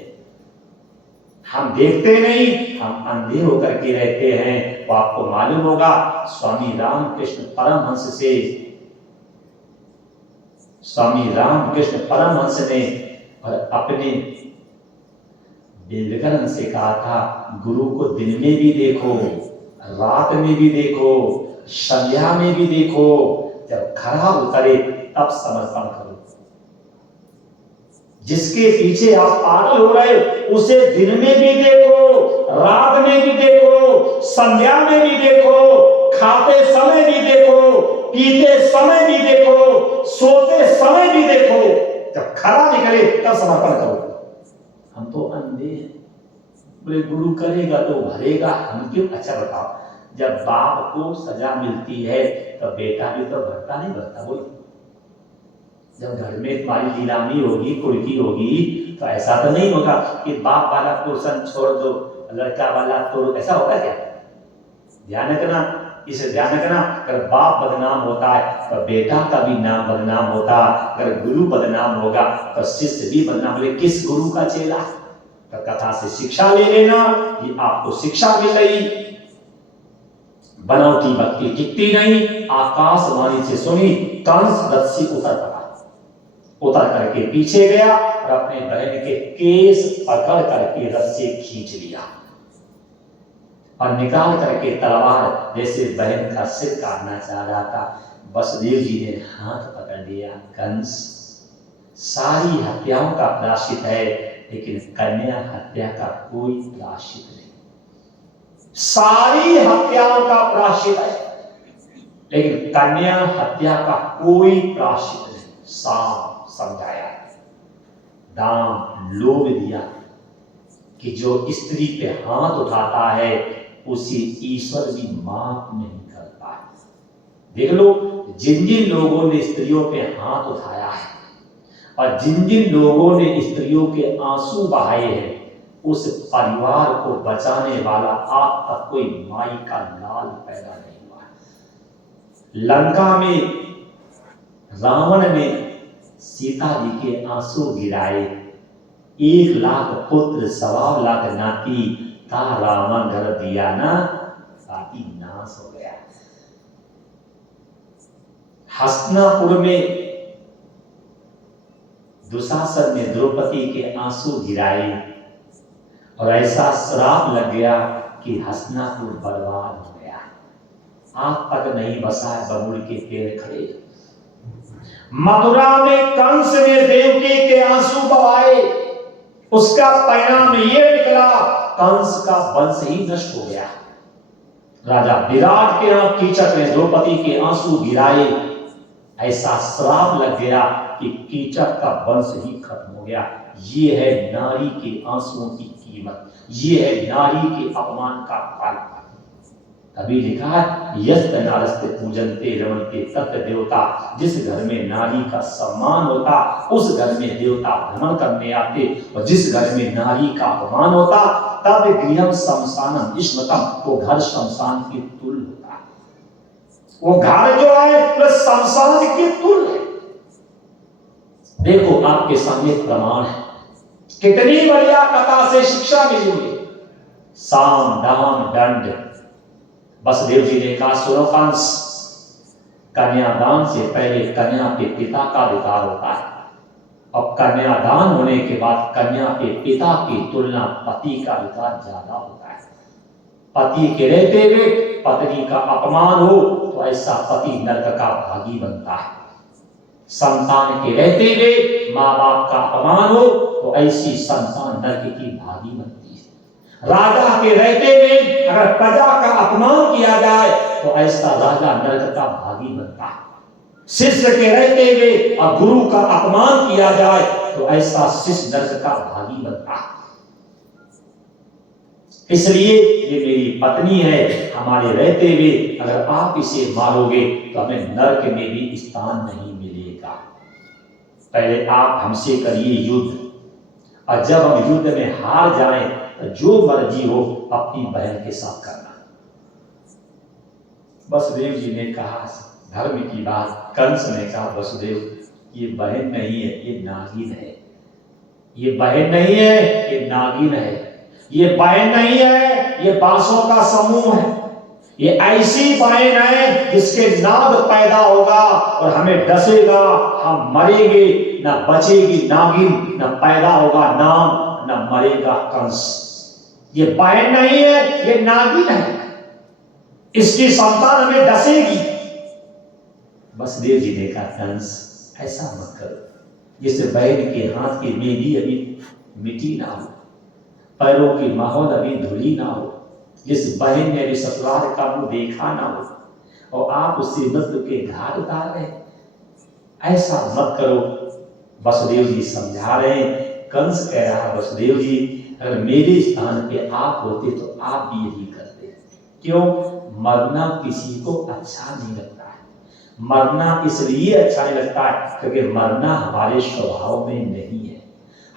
हम देखते नहीं, हम अंधे होकर के रहते हैं। तो आपको मालूम होगा स्वामी रामकृष्ण परमहंस ने अपने विवेकानंद से कहा था, गुरु को दिन में भी देखो, रात में भी देखो, संध्या में भी देखो, जब खरा उतरे तब समर्पण करो। जिसके पीछे आप पागल हो रहे हो उसे दिन में भी देखो, रात में भी देखो, संध्या में भी देखो, खाते समय भी देखो, पीते समय भी देखो, सोते समय भी देखो। जब खरा निकले तब समर्पण करो। हम तो अंधे हैं। बोले गुरु करेगा तो भरेगा, हम क्यों? अच्छा बताओ, जब बाप को सजा मिलती है तो बेटा भी तो भरता नहीं भरता? बोलो, जब घर में तुम्हारी नीलामी होगी, कुर्की होगी, तो ऐसा तो नहीं होगा कि बाप वाला पोर्शन छोड़ दो, लड़का वाला तोड़। ऐसा होगा क्या? ध्यान रखना, इसे ध्यान रखना। अगर बाप बदनाम होता है तो बेटा का भी नाम बदनाम होता। अगर गुरु बदनाम होगा तो शिष्य भी बदनाम। बोले किस गुरु का चेला? तो कथा से शिक्षा ले लेना, ये आपको शिक्षा मिल रही। बनावटी भक्ति टिकती नहीं। आकाशवाणी से सुनी, कंस रथ से उतर पड़ा, उतर करके पीछे गया और अपने बहन के केस पकड़ करके रथ से खींच लिया और निकाल करके तलवार जैसे बहन का सिर काटना चाह रहा था। वसुदेव जी ने हाथ पकड़ लिया, कंस सारी हत्याओं का प्रायश्चित है, लेकिन कन्या हत्या का कोई प्रायश्चित नहीं। सारी हत्याओं का प्रायश्चित है, लेकिन कन्या हत्या का कोई प्रायश्चित नहीं। साफ समझाया, दाम लोभ दिया कि जो स्त्री पे हाथ उठाता है उसे ईश्वर भी माफ नहीं करता है। देख लो, जिन जिन लोगों ने स्त्रियों पे हाथ उठाया है और जिन जिन लोगों ने स्त्रियों के आंसू बहाए हैं, उस परिवार को बचाने वाला आज तक कोई माई का लाल पैदा नहीं हुआ। लंका में रावण ने सीता जी के आंसू गिराए, 1 लाख पुत्र 1.25 लाख नाती था, रावण घर दिया ना, साथी नाश हो गया। हस्तिनापुर में दुशासन ने द्रौपदी के आंसू गिराए और ऐसा श्राप लग गया कि हस्तिनापुर बर्बाद हो गया। आज तक नहीं बसा बबूल के पेड़ खड़े। मथुरा में कंस ने देवकी के आंसू बहाए, उसका परिणाम ये निकला, कंस का वंश ही नष्ट हो गया। राजा विराट के यहाँ कीचक ने द्रौपदी के आंसू गिराए, ऐसा श्राप लग गया कि कीचक का वंश ही खत्म हो गया। ये है नारी के आंसुओं की कीमत, ये है नारी के अपमान का फल। तभी लिखा है यस्त नारस्ते पूजनते रमणते तत्र देवता, जिस घर में नारी का सम्मान होता उस घर में देवता भ्रमण करने आते, और जिस घर में नारी का अपमान होता तब गृहम शमशानम स्मृतम, वो घर शमशान के तुल्य होता है। वो घर जो है वो शमशान के तुल्य है। देखो आपके सामने प्रमाण है, कितनी बढ़िया कथा से शिक्षा मिली हुई। साम दाम दंड, वसुदेव जी ने कहा सुनो कंस, कन्यादान से पहले कन्या के पिता का अधिकार होता है, और कन्यादान होने के बाद कन्या के पिता की तुलना पति का अधिकार ज्यादा होता है। पति के रहते हुए पत्नी का अपमान हो तो ऐसा पति नरक का भागी बनता है। संतान के रहते हुए माँ बाप का अपमान हो तो ऐसी संतान नरक की भागी बनती है। राजा के रहते हुए अगर प्रजा का अपमान किया जाए तो ऐसा राजा नरक का भागी बनता है। शिष्य के रहते हुए और गुरु का अपमान किया जाए तो ऐसा शिष्य नरक का भागी बनता है। इसलिए ये मेरी पत्नी है, हमारे रहते हुए अगर आप इसे मारोगे तो हमें नरक में भी स्थान नहीं मिलेगा। पहले आप हमसे करिए युद्ध, और जब हम युद्ध में हार जाएं तो जो मर्जी हो अपनी बहन के साथ करना। वसुदेव जी ने कहा धर्म की बात। कंस ने कहा वसुदेव ये बहन नहीं है, ये नागिन है। ये बहन नहीं है, ये नागिन है। ये बहन नहीं है, ये बांसों का समूह है। ये ऐसी बहन है जिसके नाद पैदा होगा और हमें डसेगा, हम मरेंगे, न बचेगी नागिन, न पैदा होगा नाम, न मरेगा कंस। ये बहन नहीं है, ये नागिन है। इसकी संतान हमें डसेगी। वसुदेव जी ने कहा कंस ऐसा मत करो, जिससे बहन के हाथ की मेहंदी अभी मिटी ना हो, पैरों की माहौल अभी धुली ना हो, जिस बहन ने अभी ससुराल का मुंह देखा ना हो, और आप उससे मृत्यु के घाट उतार रहे, ऐसा मत करो। वसुदेव जी समझा रहे हैं। कंस कह रहा है वसुदेव जी अगर मेरे स्थान पे आप होते तो आप भी यही करते। क्यों? मरना किसी को अच्छा नहीं लगता है। मरना इसलिए अच्छा नहीं लगता है क्योंकि मरना हमारे स्वभाव में नहीं है।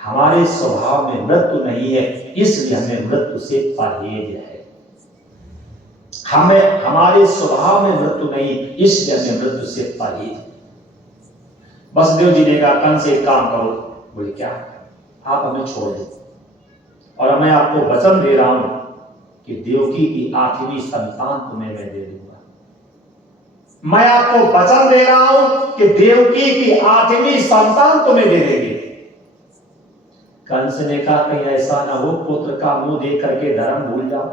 हमारे स्वभाव में मृत्यु नहीं है, इसलिए हमें मृत्यु से परहेज है। हमें हमारे स्वभाव में मृत्यु नहीं, इसलिए हमें मृत्यु से परहेज। वसुदेव जी ने कहा कंस एक काम करो। बोले क्या? आप हमें छोड़ दो और मैं आपको वचन दे रहा हूं कि देवकी की 8वीं संतान तुम्हें मैं दे दूंगा। मैं आपको वचन दे रहा हूं कि देवकी की 8वीं संतान तुम्हें दे देंगे। कंस ने कहा कहीं ऐसा ना हो पुत्र का मुंह देख करके धर्म भूल जाओ,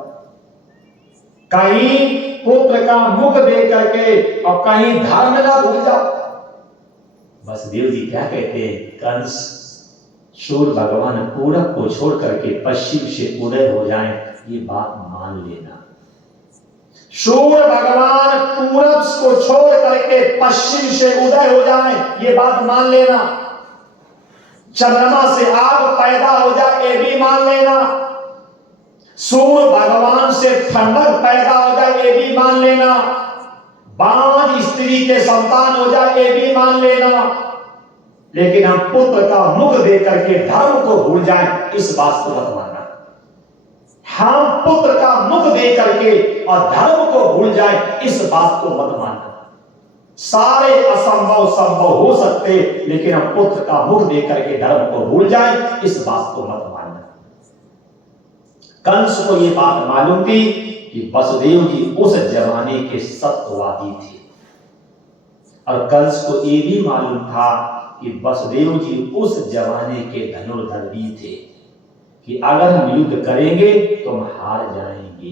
कहीं पुत्र का मुख देख करके और कहीं धर्म ना भूल जाओ। वसुदेव जी क्या कहते हैं? कंस सूर्य भगवान पूरब को छोड़ करके पश्चिम से उदय हो जाएं, ये बात मान लेना। सूर्य भगवान पूरब को छोड़ करके पश्चिम से उदय हो जाएं, ये बात मान लेना। चंद्रमा से आग पैदा हो जाए, ये भी मान लेना। सूर्य भगवान से ठंडक पैदा हो जाए, ये भी मान लेना। बांझ स्त्री के संतान हो जाए, ये भी मान लेना। लेकिन हम पुत्र का मुख देख करके धर्म को भूल जाएं, इस बात को मत मानना। हम पुत्र का मुख देख करके और धर्म को भूल जाएं, इस बात को मत मानना। सारे असंभव संभव हो सकते, लेकिन हम पुत्र का मुख देख करके धर्म को भूल जाएं, इस बात को मत मानना। कंस को यह बात मालूम थी कि वसुदेव जी उस जमाने के सत्यवादी थे, और कंस को यह भी मालूम था कि वसुदेव जी उस जमाने के धनुर्धर भी थे कि अगर हम युद्ध करेंगे तो हम हार जाएंगे।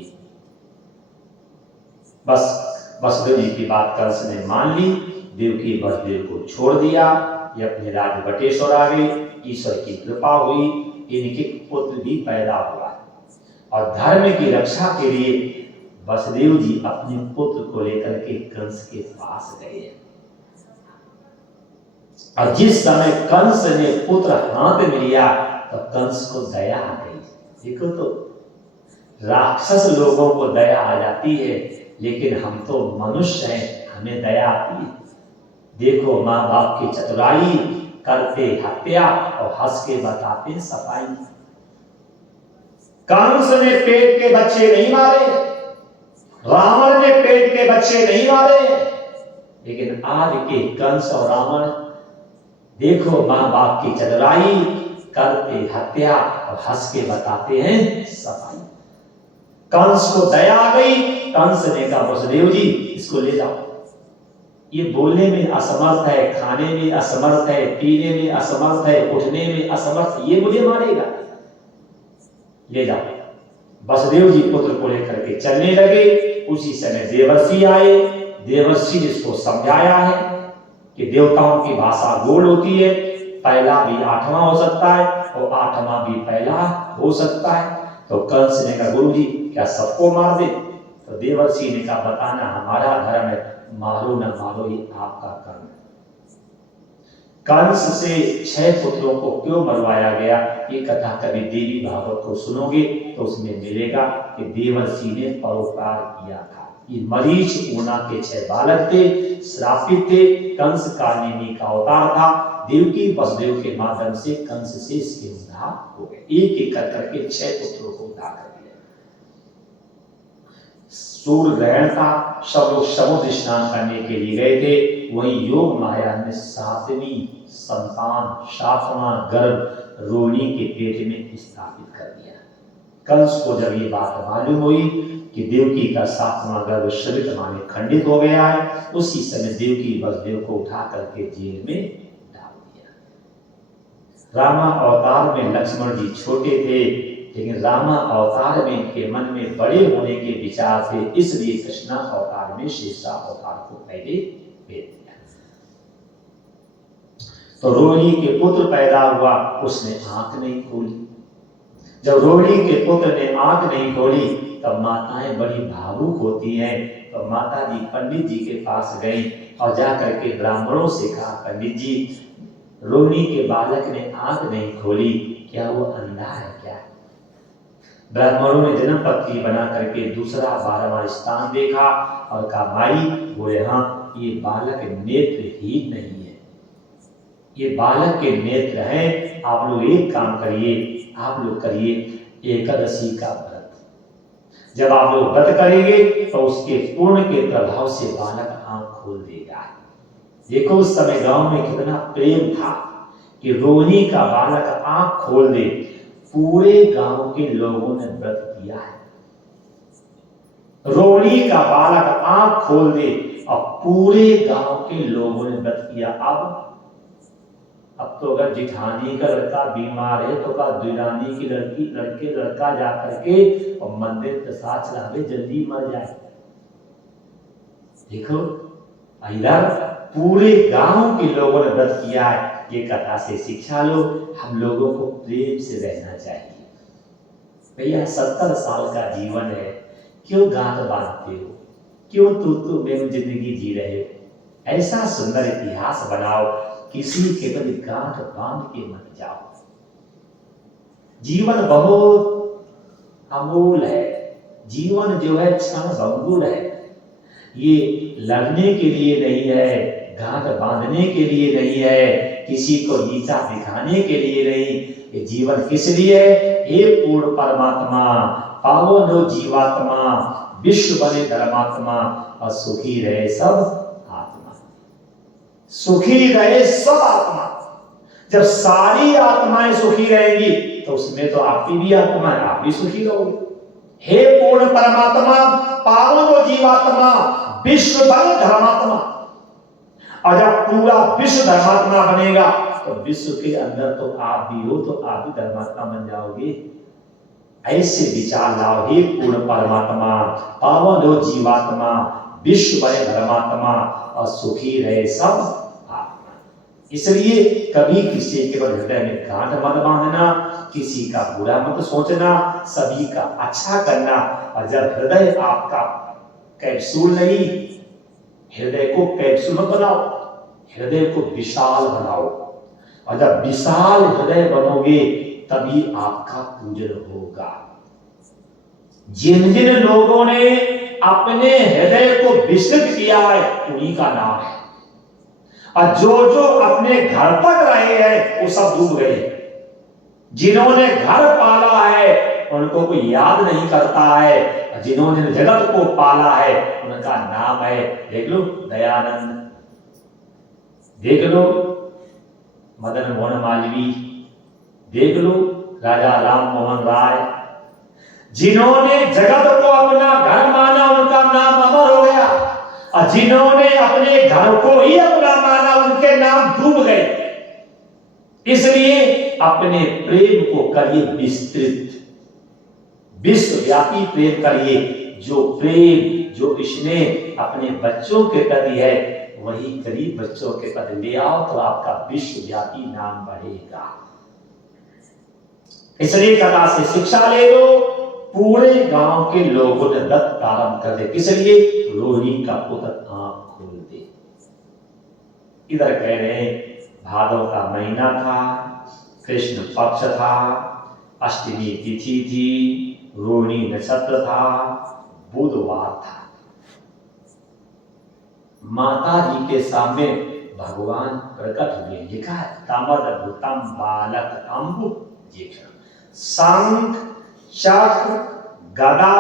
बस वसुदेव जी की बात कंस ने मान ली। देवकी वसुदेव को छोड़ दिया, ये अपने राज्य बटेश्वर आ गए। ईश्वर की कृपा हुई, इनके पुत्र भी पैदा हुआ, और धर्म की रक्षा के लिए वसुदेव जी अपने पुत्र को लेकर के कंस के पास गए। और जिस समय कंस ने पुत्र हाथ में लिया तो कंस को दया आ गई। देखो तो राक्षस लोगों को दया आ जाती है, लेकिन हम तो मनुष्य हैं, हमें दया आती है। देखो माँ बाप की चतुराई, करते हत्या और हंस के बताते सफाई। कंस ने पेट के बच्चे नहीं मारे, रावण ने पेट के बच्चे नहीं मारे, लेकिन आज के कंस और रावण देखो माँ बाप की चतुराई, करते हत्या और हंस के बताते हैं सफाई। कंस को दया आ गई, कंस ने कहा वसुदेव जी इसको ले जाओ, ये बोलने में असमर्थ है, खाने में असमर्थ है, पीने में असमर्थ है, उठने में असमर्थ, ये मुझे मारेगा, ले जाओ। वसुदेव जी पुत्र को लेकर के चलने लगे। उसी समय देवर्षि आए। देवर्षि ने इसको समझाया है कि देवताओं की भाषा गोल होती है, पहला भी आठवां हो सकता है और आठवां भी पहला हो सकता है। तो कंस ने कहा गुरु जी क्या सबको मार दे? तो देवर्षि ने कहा बताना हमारा धर्म है, मारो न मारो ये आपका कर्म है। कंस से 6 पुत्रों को क्यों मरवाया गया, ये कथा कभी देवी भागवत को सुनोगे तो उसमें मिलेगा कि देवर्षि ने परोपकार किया था। ये मरीच ऊना के 6 बालक थे, श्रापित थे, कंस कालिनी का अवतार था। देवकी वसुदेव के माध्यम से कंस से इसके उद्धार हो गए। एक एक करके 6 पुत्रों को उद्धार कर दिया। सूर्य ग्रहण था, सब लोग समुद्र स्नान करने के लिए गए थे। वही योग माया ने 7वीं संतान, 7वां गर्भ रोहिणी के पेट में स्थापित कर दिया। कंस को जब ये बात मालूम हुई कि देवकी का 7वां गर्भ श्रवित माने खंडित हो गया है, उसी समय देवकी वसुदेव को उठा करके जेल में डाल दिया। रामा अवतार में लक्ष्मण जी छोटे थे, लेकिन रामा अवतार में इनके मन में बड़े होने के विचार थे, इसलिए कृष्णा अवतार में शेषा अवतार को पहले भेज दिया। तो रोहिणी के पुत्र पैदा हुआ, उसने आंख नहीं खोली। जब रोहिणी के पुत्र ने आंख नहीं खोली तब माताएं बड़ी भावुक होती हैं। तो माता जी पंडित जी के पास गई और जाकर के ब्राह्मणों से कहा पंडित जी रोहिणी के बालक ने आंख नहीं खोली, क्या वो अंधा है क्या? ब्राह्मणों ने जन्म पत्री बना करके दूसरा 12वां स्थान देखा और कहा माई बोले हाँ ये बालक नेत्रहीन नहीं है, ये बालक के नेत्र हैं। आप लोग एक काम करिए, आप लोग करिए एकादशी का व्रत। जब आप लोग व्रत करेंगे तो उसके पूर्ण के प्रभाव से बालक आंख खोल देगा। देखो उस समय गांव में कितना प्रेम था कि रोहिणी का बालक आंख खोल दे। पूरे गांव के लोगों ने व्रत किया है, रोहिणी का बालक आंख खोल दे और पूरे गांव के लोगों ने व्रत किया। अब तो अगर जिठानी का लड़का बीमार है तो का दुरानी की लड़का जा करके और मंदिर प्रसाद चढ़ावे जल्दी मर जाए। देखो इधर पूरे गांव के लोगों ने व्रत किया है। ये कथा से शिक्षा लो, हम लोगों को प्रेम से रहना चाहिए। भैया 70 साल का जीवन है, क्यों गांठ बांधते हो, क्यों तू में जिंदगी जी रहे हो? ऐसा सुंदर इतिहास बनाओ, किसी के कभी गांठ बांध के मत जाओ। जीवन बहुत अमूल है, जीवन जो है क्षण भंगुर है। ये लड़ने के लिए नहीं है, गांठ बांधने के लिए नहीं है, किसी को नीचा दिखाने के लिए नहीं। ये जीवन किस लिए है? हे पूर्ण परमात्मा, पावनो जीवात्मा, विश्व बने धर्मात्मा और सुखी रहे सब आत्मा। सुखी रहे सब आत्मा। जब सारी आत्माएं सुखी रहेंगी तो उसमें तो आपकी भी आत्मा है, आप भी सुखी रहोगे। हे पूर्ण परमात्मा, पावनो जीवात्मा, विश्व बने धर्मात्मा। और जब पूरा विश्व धर्मात्मा बनेगा तो विश्व के अंदर तो आप भी हो, तो आप भी धर्मात्मा बन जाओगे। ऐसे विचार लाओ, हे पूर्ण परमात्मा, पावनो जीवात्मा, विश्व बने धर्मात्मा और सुखी रहे सब आत्मा। इसलिए कभी किसी के हृदय में गांठ मत बांधना, किसी का बुरा मत सोचना, सभी का अच्छा करना। और जब हृदय आपका कैप्सूल नहीं, हृदय को कैप्सूल मत बनाओ, हृदय को विशाल बनाओ। और जब विशाल हृदय बनोगे तभी आपका पूजन होगा। जिन जिन लोगों ने अपने हृदय को विस्तृत किया है उन्हीं का नाम है, और जो जो अपने घर तक रहे हैं वो सब डूब गए। जिन्होंने घर पाला है उनको कोई याद नहीं करता है, जिन्होंने जगत को पाला है उनका नाम है, देख लो दयानंद, देख लो मदन मोहन मालवीय, देख लो राजा राम मोहन राय। जिन्होंने जगत को अपना घर माना उनका नाम अमर हो गया, और जिन्होंने अपने घर को ही अपना माना उनके नाम डूब गए। इसलिए अपने प्रेम को करिए विस्तृत, विश्वव्यापी प्रेम करिए। जो प्रेम जो स्नेह अपने बच्चों के प्रति है वही गरीब बच्चों के प्रति ले आओ तो आपका विश्वव्यापी नाम बढ़ेगा। इसलिए कथा से शिक्षा ले लो। पूरे गांव के लोगों ने दत्त आरंभ कर दे, इसलिए रोहिणी का पुत्र आंख खोल दे। इधर कह रहे भादव का महीना था, कृष्ण पक्ष था, अष्टमी तिथि थी, रोहिणी नक्षत्र था, बुधवार था। माता जी के सामने भगवान प्रकट हुए। लिखा है तमद भूतम बालक अम्बु जेठ, शंख चक्र गदा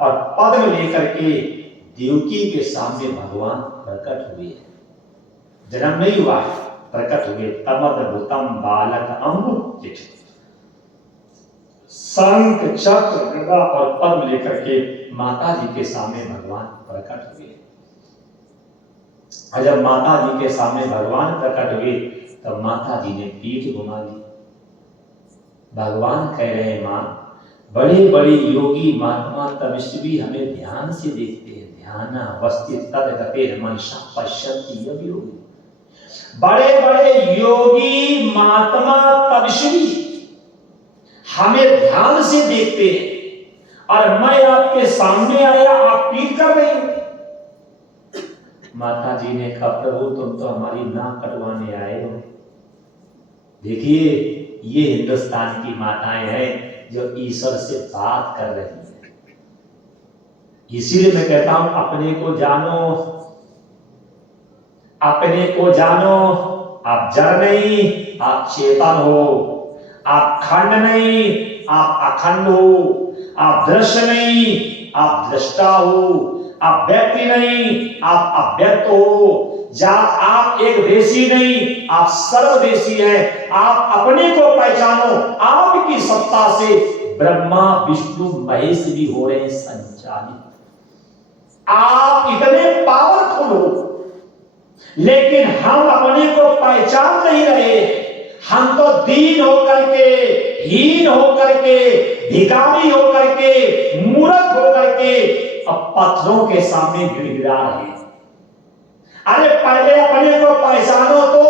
और पद्म लेकर के देवकी के सामने भगवान प्रकट हुए। जन्म नहीं हुआ, प्रकट हुए। तमद भूतम बालक अम्बु जेठ, शंख चक्र गदा और पद्म लेकर के माता जी के सामने भगवान प्रकट हुए। और जब माता जी के सामने भगवान प्रकट हुए तब माता जी ने पीठ घुमा ली। भगवान कह रहे हैं मां, बड़े बड़े योगी महात्मा तपस्वी हमें ध्यान से देखते हैं। ध्यान अवस्थित तदगते मनसा पश्यन्ति योगी। बड़े बड़े योगी महात्मा तपस्वी हमें ध्यान से देखते हैं और मैं आपके सामने आया, आप पीठ कर रहे हैं। माता जी ने कहा प्रभु तुम तो हमारी नाक कटवाने आए हो। देखिए ये हिंदुस्तान की माताएं हैं जो ईश्वर से बात कर रही हैं। इसीलिए मैं कहता हूं अपने को जानो, अपने को जानो। आप जड़ नहीं, आप चेतन हो। आप खंड नहीं, आप अखंड हो। आप दृश्य नहीं, आप दृष्टा हो। आप व्यक्ति नहीं, आप अव्यक्त हो। आप एक देशी नहीं, आप सर्वदेशी हैं। आप अपने को पहचानो। आपकी सत्ता से ब्रह्मा विष्णु महेश भी हो रहे हैं संचालित। आप इतने पावरफुल हो, लेकिन हम अपने को पहचान नहीं रहे। हम तो दीन होकर के, हीन होकर के, भिखारी होकर के, मूर्ख होकर के अब पत्थरों के सामने गिड़गिड़ा रहे हैं। अरे पहले अपने को पहचानो तो।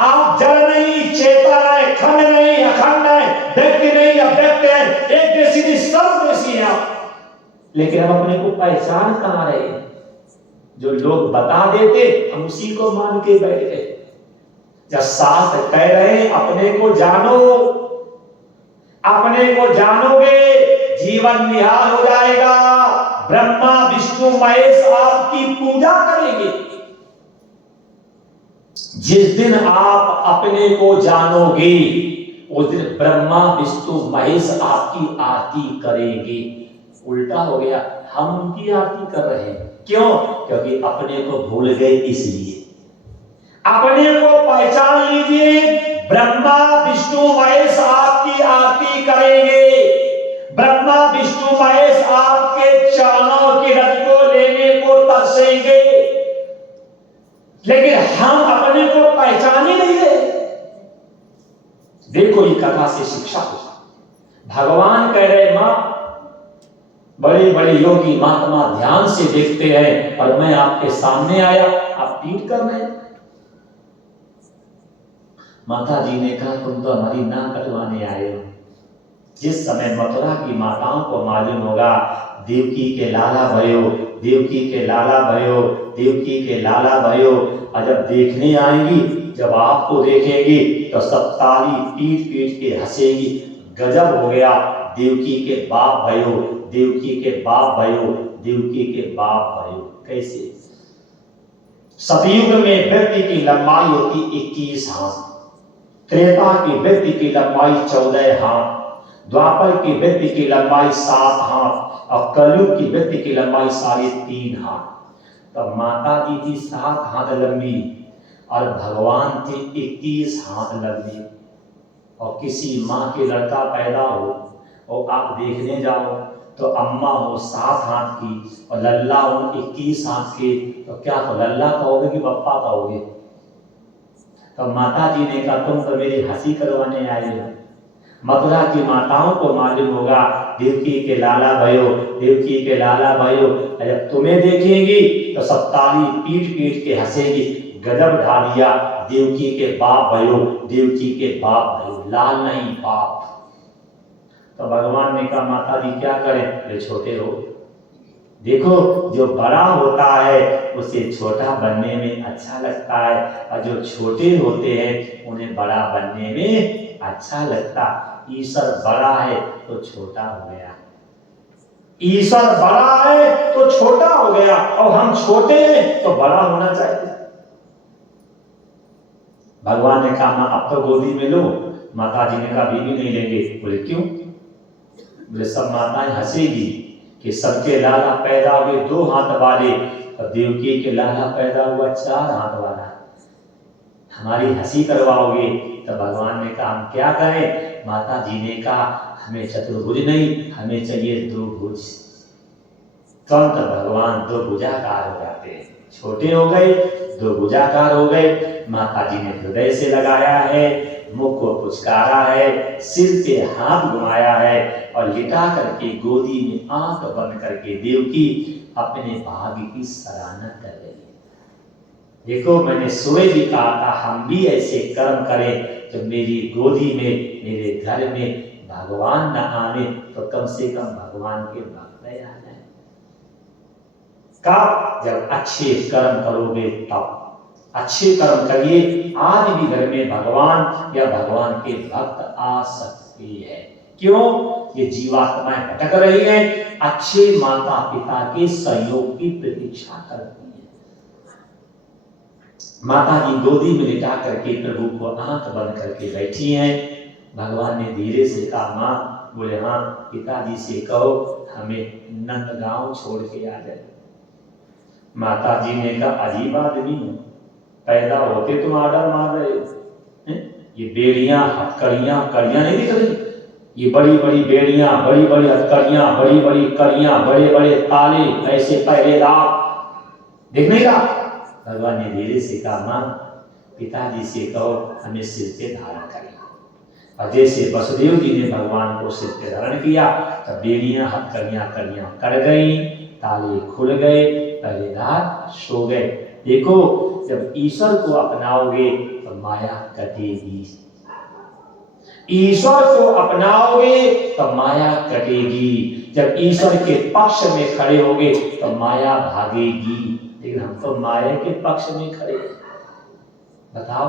आप जड़ नहीं, चेतन है, खंड नहीं, अखंड है, व्यक्ति नहीं, अव्यक्त है, एक देशी नहीं, सर्वदेशी है आप। लेकिन हम अपने को पहचान कहां रहे? जो लोग बता देते हम उसी को मान के बैठ गए। जब शास्त्र कह रहे हैं अपने को जानो, अपने को जानोगे जीवन निहाल हो जाएगा। ब्रह्मा विष्णु महेश आपकी पूजा करेंगे। जिस दिन आप अपने को जानोगे उस दिन ब्रह्मा विष्णु महेश आपकी आरती करेंगे। उल्टा हो गया, हम उनकी आरती कर रहे हैं। क्यों? क्योंकि अपने को भूल गए। इसलिए अपने को पहचान लीजिए। ब्रह्मा विष्णु महेश आपकी आरती करेंगे। ब्रह्मा विष्णु महेश आपके चरणों की रज को लेने को तरसेंगे। लेकिन हम अपने को पहचान ही नहीं रहे। देखो ये कथा से शिक्षा हो। भगवान कह रहे मां, बड़े बड़े योगी महात्मा ध्यान से देखते हैं और मैं आपके सामने आया, आप पीठ कर रहे हैं। माता जी ने कहा तुम तो हमारी नाक कटवाने आए हो। जिस समय मथुरा की माताओं को मालूम होगा देवकी के लाला भयो, देवकी के लाला भयो, देवकी के लाला भयो, और जब देखने आएंगी, जब आपको देखेंगी तो सब ताली पीट पीट के हंसेगी। गजब हो गया, देवकी के बाप भयो, देवकी के बाप भयो, देवकी के बाप भयो। कैसे? सतयुग में व्यक्ति की लंबाई होती 21 हाथ, त्रेता की व्यक्ति की लंबाई 14 हाथ, द्वापर की व्यक्ति की लंबाई 7 हाथ और कलयुग की व्यक्ति की लंबाई 3.5 हाथ। तब माता जी थी 7 हाथ लंबी और भगवान थे 21 हाथ लंबी। और किसी माँ के लड़का पैदा हो और आप देखने जाओ तो अम्मा हो 7 हाथ की और लल्ला हो 21 हाथ के, तो क्या तो लल्ला कहोगे कि पप्पा कहोगे? तो माता जी ने कहा तुम तो मेरी हंसी करवाने आए हो। मथुरा की माताओं को मालूम होगा देवकी के लाला भयो, देवकी के लाला भयो। जब तुम्हें देखेंगी तो सब ताली पीट पीट के हंसेगी, गजब ढा दिया, देवकी के बाप भयो, देवकी के बाप भयो, लाल नहीं बाप। तो भगवान ने कहा माता जी क्या करें, जो छोटे हो। देखो जो बड़ा होता है उसे छोटा बनने में अच्छा लगता है और जो छोटे होते हैं उन्हें बड़ा बनने में अच्छा लगता। ईश्वर बड़ा है तो छोटा हो गया, ईश्वर बड़ा है तो छोटा हो गया और हम छोटे हैं तो बड़ा होना चाहिए। भगवान ने कहा मां अब तो गोदी में लो। माता जी ने कहा अभी भी नहीं लेंगे। बोले क्यों? बोले सब माताएं हंसेगी कि सबके लाला पैदा हुए 2 हाथ वाले और देवकी के लाला पैदा हुआ 4 हाथ वाला, हमारी हंसी करवाओगे। तो भगवान ने कहा हम क्या करें? माता जी ने कहा हमें चतुर्भुज नहीं, हमें चाहिए 2 भुज। तुरंत भगवान 2 भुजाकार हो जाते हैं, छोटे हो गए 2 भुजाकार हो गए। माता जी ने हृदय से लगाया है, मुख को पुचकारा है, सिर पे हाथ घुमाया है और लिटा करके गोदी में आंख बंद करके देवकी अपने भाग्य की सराहना कर रही है। देखो मैंने सुबह भी कहा था हम भी ऐसे कर्म करें जब मेरी गोदी में मेरे घर में भगवान न आने तो कम से कम भगवान के भक्त आ जाए। कब? जब अच्छे कर्म करोगे तब। अच्छे कर्म करिए, आज भी घर में भगवान या भगवान के भक्त आ सकते हैं। क्यों? ये जीवात्माएं भटक रही हैं, अच्छे माता पिता के सहयोग की प्रतीक्षा करती है। माता जी गोदी में लिटा करके प्रभु को आंख बंद करके बैठी हैं। भगवान ने धीरे से कहा मां। बोले हाँ। पिताजी से कहो हमें नंदगांव छोड़ के आ जाए। माता जी ने कहा अजीब आदमी हो, पैदा होते तुम आर्डर मार रहे हो। ये बेड़ियां हथकड़ियां कड़ियां नहीं दिख रही? ये बड़ी बड़ी बेड़ियां, बड़ी बड़ी हथकड़ियां, बड़ी बड़ी कड़ियां, बड़े बड़े ताले, ऐसे पहरेदार दिख नहीं रहा? भगवान ने धीरे से कहा मां पिताजी से कहो हमें सिर पे धारण करें। और जैसे वसुदेव जी ने भगवान को सिर पे धारण किया तब बेड़ियां हथकड़ियां कड़ियां कट गई, ताले खुल गए, पहरेदार सो गए। देखो जब ईश्वर को अपनाओगे तो माया कटेगी, ईश्वर को अपनाओगे तो माया कटेगी। जब ईश्वर के पक्ष में खड़े होगे तो माया भागेगी। लेकिन हम तो माया के पक्ष में खड़े हैं। बताओ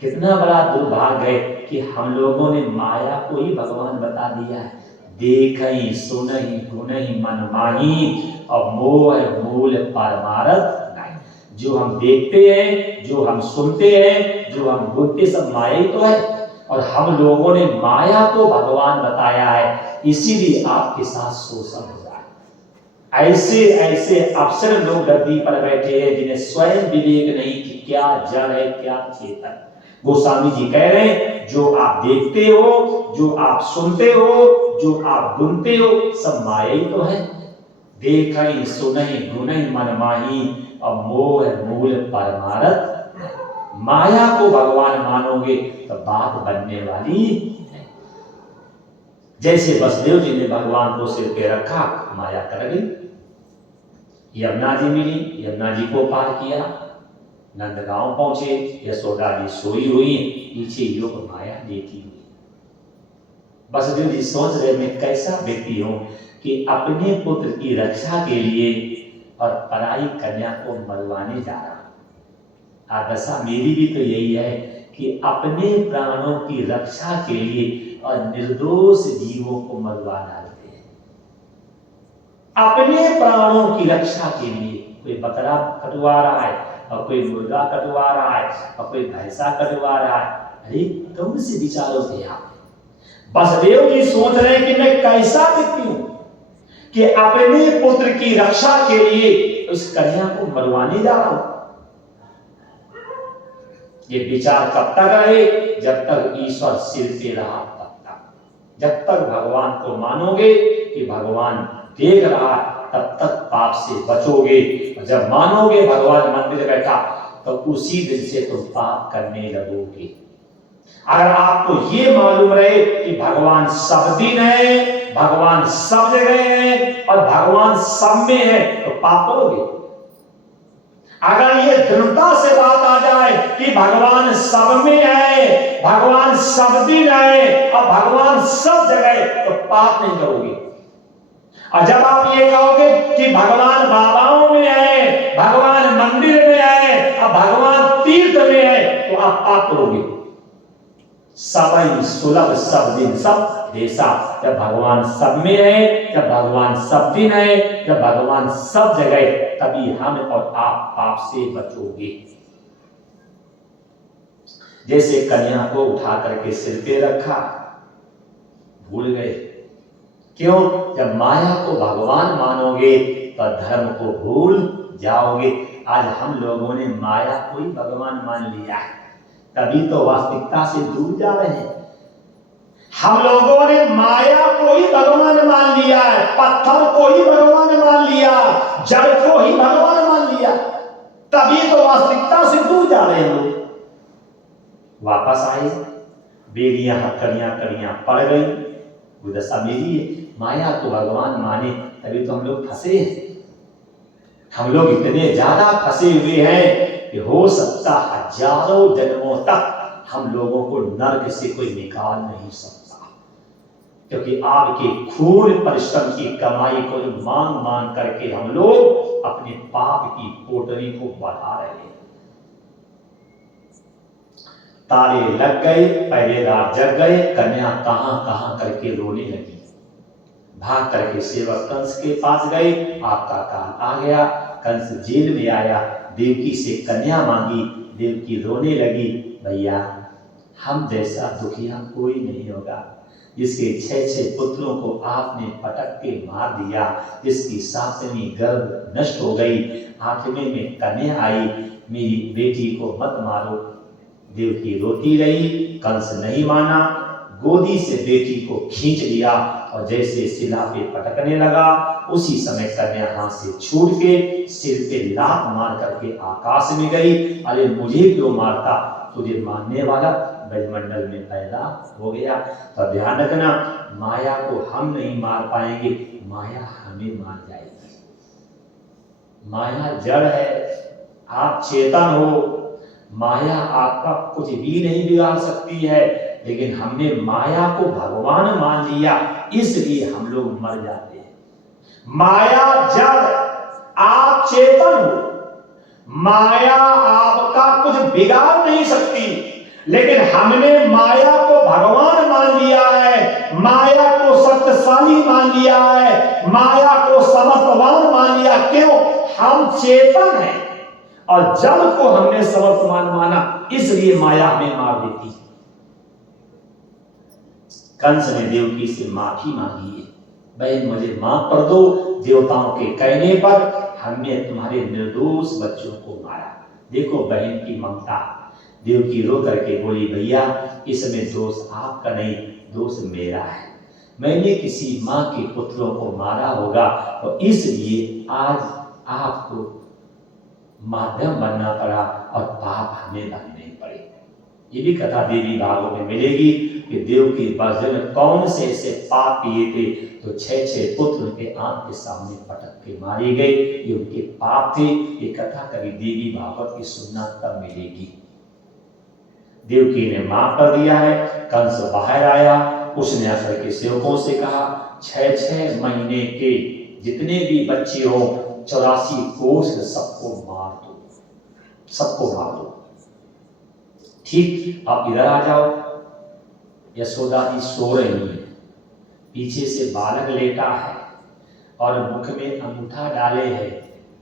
कितना बड़ा दुर्भाग्य है कि हम लोगों ने माया को ही भगवान बता दिया है। देखहि सुनहि गुणहि मन माही और मोह मूल परमारथ नहीं। जो हम देखते हैं, जो हम सुनते हैं, जो हम बोलते सब माया ही तो है। और हम लोगों ने माया को भगवान बताया है, इसीलिए आपके साथ शोषण हो रहा है। ऐसे ऐसे अफसर लोग गद्दी पर बैठे हैं जिन्हें स्वयं विवेक नहीं कि क्या जड़ है क्या चेतन। गोस्वामी जी कह रहे हैं जो आप देखते हो, जो आप सुनते हो, जो आप गुनते हो सब माया ही तो है। देखहि सुनहि गुणहि मन माही और मोह मूल परमारथ। माया को भगवान मानोगे तो बात बनने वाली है। जैसे वसुदेव जी ने भगवान को सिर पे रखा, माया कर गई। यमुना जी मिली, यमुना जी को पार किया, नंदगांव पहुंचे, यशोदा जी सोई हुई, पीछे योग माया देखी हुई। वसुदेव जी सोच रहे मैं कैसा व्यक्ति हूं कि अपने पुत्र की रक्षा के लिए और पराई कन्या को मरवाने जा रहा हूं। दशा मेरी भी तो यही है कि अपने प्राणों की रक्षा के लिए और निर्दोष जीवों को मरवा डालते हैं। अपने प्राणों की रक्षा के लिए कोई बकरा कटवा रहा है और कोई मुर्गा कटवा रहा है और कोई भैंसा कटवा रहा है। अरे कौन से विचारों थे आप? वसुदेव जी सोच रहे हैं कि मैं कैसा व्यक्ति हूं कि अपने पुत्र की रक्षा के लिए उस कन्या को मरवाने जा रहा हूं। ये विचार कब तक रहे? जब तक ईश्वर सिर पे रहा तब तक। जब तक भगवान को मानोगे कि भगवान देख रहा है तब तक पाप से बचोगे। और जब मानोगे भगवान मंदिर बैठा तो उसी दिन से तुम पाप करने लगोगे। अगर आपको ये मालूम रहे कि भगवान सब दिन है, भगवान सब जगह है और भगवान सब में है तो पाप करोगे। अगर ये दृढ़ता से बात आ जाए कि भगवान सब में है, भगवान सब दिन है और भगवान सब जगह, तो पाप नहीं करोगे। और जब आप ये कहोगे कि भगवान बाबाओं में है, भगवान मंदिर में है और भगवान तीर्थ में है, तो आप पाप करोगे। सबई सुलभ सब दिन सब देशा। जब भगवान सब में है, जब भगवान सब दिन है, जब भगवान सब जगह, तभी हम और आप पाप से बचोगे। जैसे कन्या को उठा करके सिर पे रखा, भूल गए। क्यों? जब माया को भगवान मानोगे तो धर्म को भूल जाओगे। आज हम लोगों ने माया को ही भगवान मान लिया है, तभी तो वास्तविकता से दूर जा रहे हैं। हम लोगों ने माया को ही भगवान मान लिया है, पत्थर को ही भगवान मान लिया, जड़ को ही भगवान मान लिया, तभी तो वास्तविकता से दूर जा रहे हैं लोग। वापस आए, बेड़ियां कड़ियां पड़ गई। वो दशा मेरी है। माया को भगवान माने तभी तो हम लोग फंसे हैं। हम लोग इतने ज्यादा फंसे हुए हैं कि हो सकता हजारों जन्मों तक हम लोगों को नर्क से कोई निकाल नहीं सकता, क्योंकि आपके खून परिश्रम की कमाई को मांग मांग करके हम लोग अपने पाप की पोटली को बढ़ा रहे हैं। तारे लग गए, पहले रात जग गए, कन्या कहां कहां करके रोने लगी। भाग करके सेवक कंस के पास गए, आपका काल आ गया। कंस जेल में आया, देवकी से कन्या मांगी, देवकी रोने लगी, भैया हम जैसा दुखिया कोई नहीं होगा, जिसके 6 पुत्रों को आपने पटक के मार दिया, जिसकी 7वीं गर्भ नष्ट हो गई, 8वें में कन्या आई, मेरी बेटी को मत मारो। देवकी रोती रही, कंस नहीं माना, गोदी से बेटी को खींच लिया और जैसे शिला पे पटकने लगा, उसी समय कन्या हाथ से छूट के सिर पे लात मार करके आकाश में गई। अरे मुझे क्यों मारता, तुझे मारने वाला ब्रह्मंडल में पैदा हो गया। तो ध्यान रखना, माया को हम नहीं मार पाएंगे, माया हमें मार जाएगी। माया जड़ है, आप चेतन हो, माया आपका कुछ भी नहीं बिगाड़ सकती है, लेकिन हमने माया को भगवान मान लिया, इसलिए हम लोग मर जाते हैं। माया जड़, आप चेतन हो, माया आपका कुछ बिगाड़ नहीं सकती, लेकिन हमने माया को भगवान मान लिया है, माया को शक्तिशाली मान लिया है, माया को समर्थवान मान लिया। क्यों? हम चेतन हैं और जड़ को हमने समर्थवान माना, इसलिए माया हमें मार देती है। कंस ने देवकी से माफी मांगी है, बहन मुझे माफ कर दो, देवताओं के कहने पर हमने तुम्हारे निर्दोष बच्चों को मारा। देखो बहन की ममता। देवकी रो करके बोली, भैया इसमें दोष आपका नहीं, दोष मेरा है। मैंने किसी माँ के पुत्रों को मारा होगा, तो इसलिए आज आपको माध्यम बनना पड़ा और पाप हमें भरने पड़े। ये भी कथा देवी भागवत में मिलेगी कि देव की वज्र में कौन से ऐसे पाप किए थे तो 6 पुत्र उनके आंख के सामने पटक के मारे गए। ये उनके पाप थे। ये कथा कभी देवी भागवत की सुनना तब मिलेगी। देवकी ने माफ कर दिया है। कंस बाहर आया, उसने आकर के सेवकों से कहा 6 महीने के जितने भी बच्चे हो 84 कोष सबको मार दो, सबको मार दो। ठीक, आप इधर आ जाओ। यशोदा जी सो रही है, पीछे से बालक लेटा है और मुख में अंगूठा डाले है,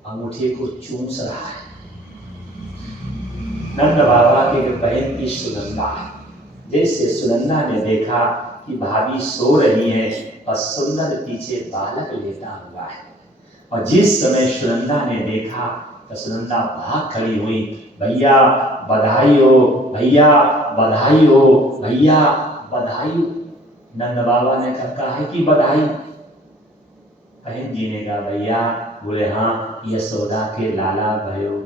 अंगूठे को चूस रहा है। नंद बाबा की बहन की सुनंदा, जैसे सुनंदा ने देखा कि भाभी सो रही है और सुंदर पीछे बालक लेटा हुआ है, और जिस समय सुनंदा ने देखा तो सुनंदा भाग खड़ी हुई, भैया बधाई हो, भैया बधाई हो, भैया बधाई हो। नंद बाबा ने कहा है कि बधाई? बहन जी ने कहा भैया, बोले हाँ यशोदा के लाला भयो।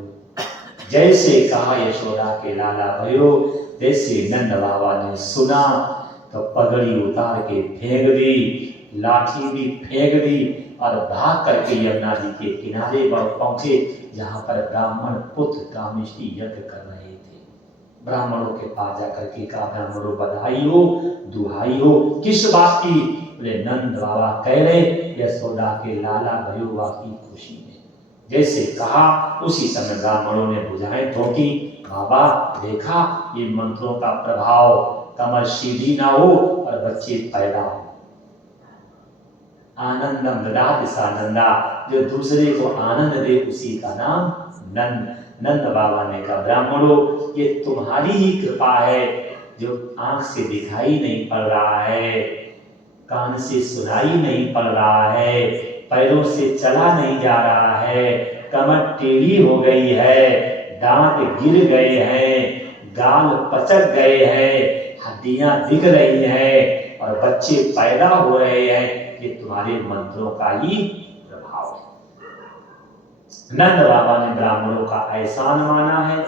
जैसे कहा यशोदा के लाला भयो, जैसे नंद बाबा ने सुना तो पगड़ी उतार के फेंक दी, लाठी भी फेंक दी और भाग करके यमुना जी के किनारे पर पहुंचे, जहां पर ब्राह्मण पुत्र कामेष्टि यज्ञ कर रहे थे। ब्राह्मणों के पास जाकर के कहा, ब्राह्मणों बधाई हो, दुहाई हो, किस बात की? बोले नंद बाबा कह रहे यशोदा के लाला भयो की खुशी में। जैसे कहा उसी समय ब्राह्मणों ने भुजाएं ठोकी, बाबा देखा ये मंत्रों का प्रभाव, कमर सीधी ना हो और बच्चे पैदा हो। आनंदम ददाति सानंदा, जो दूसरे को आनंद दे उसी का नाम नंद। नंद बाबा ने कहा ब्राह्मणों ये तुम्हारी ही कृपा है, जो आंख से दिखाई नहीं पड़ रहा है, कान से सुनाई नहीं पड़ रहा है, पैरों से चला नहीं जा रहा है, कमर टेढ़ी हो गई है, दांत गिर गए हैं, गाल पचक गए हैं, हड्डियां दिख रही हैं और बच्चे पैदा हो रहे हैं, ये तुम्हारे मंत्रों का ही प्रभाव है। नंद बाबा ने ब्राह्मणों का एहसान माना है।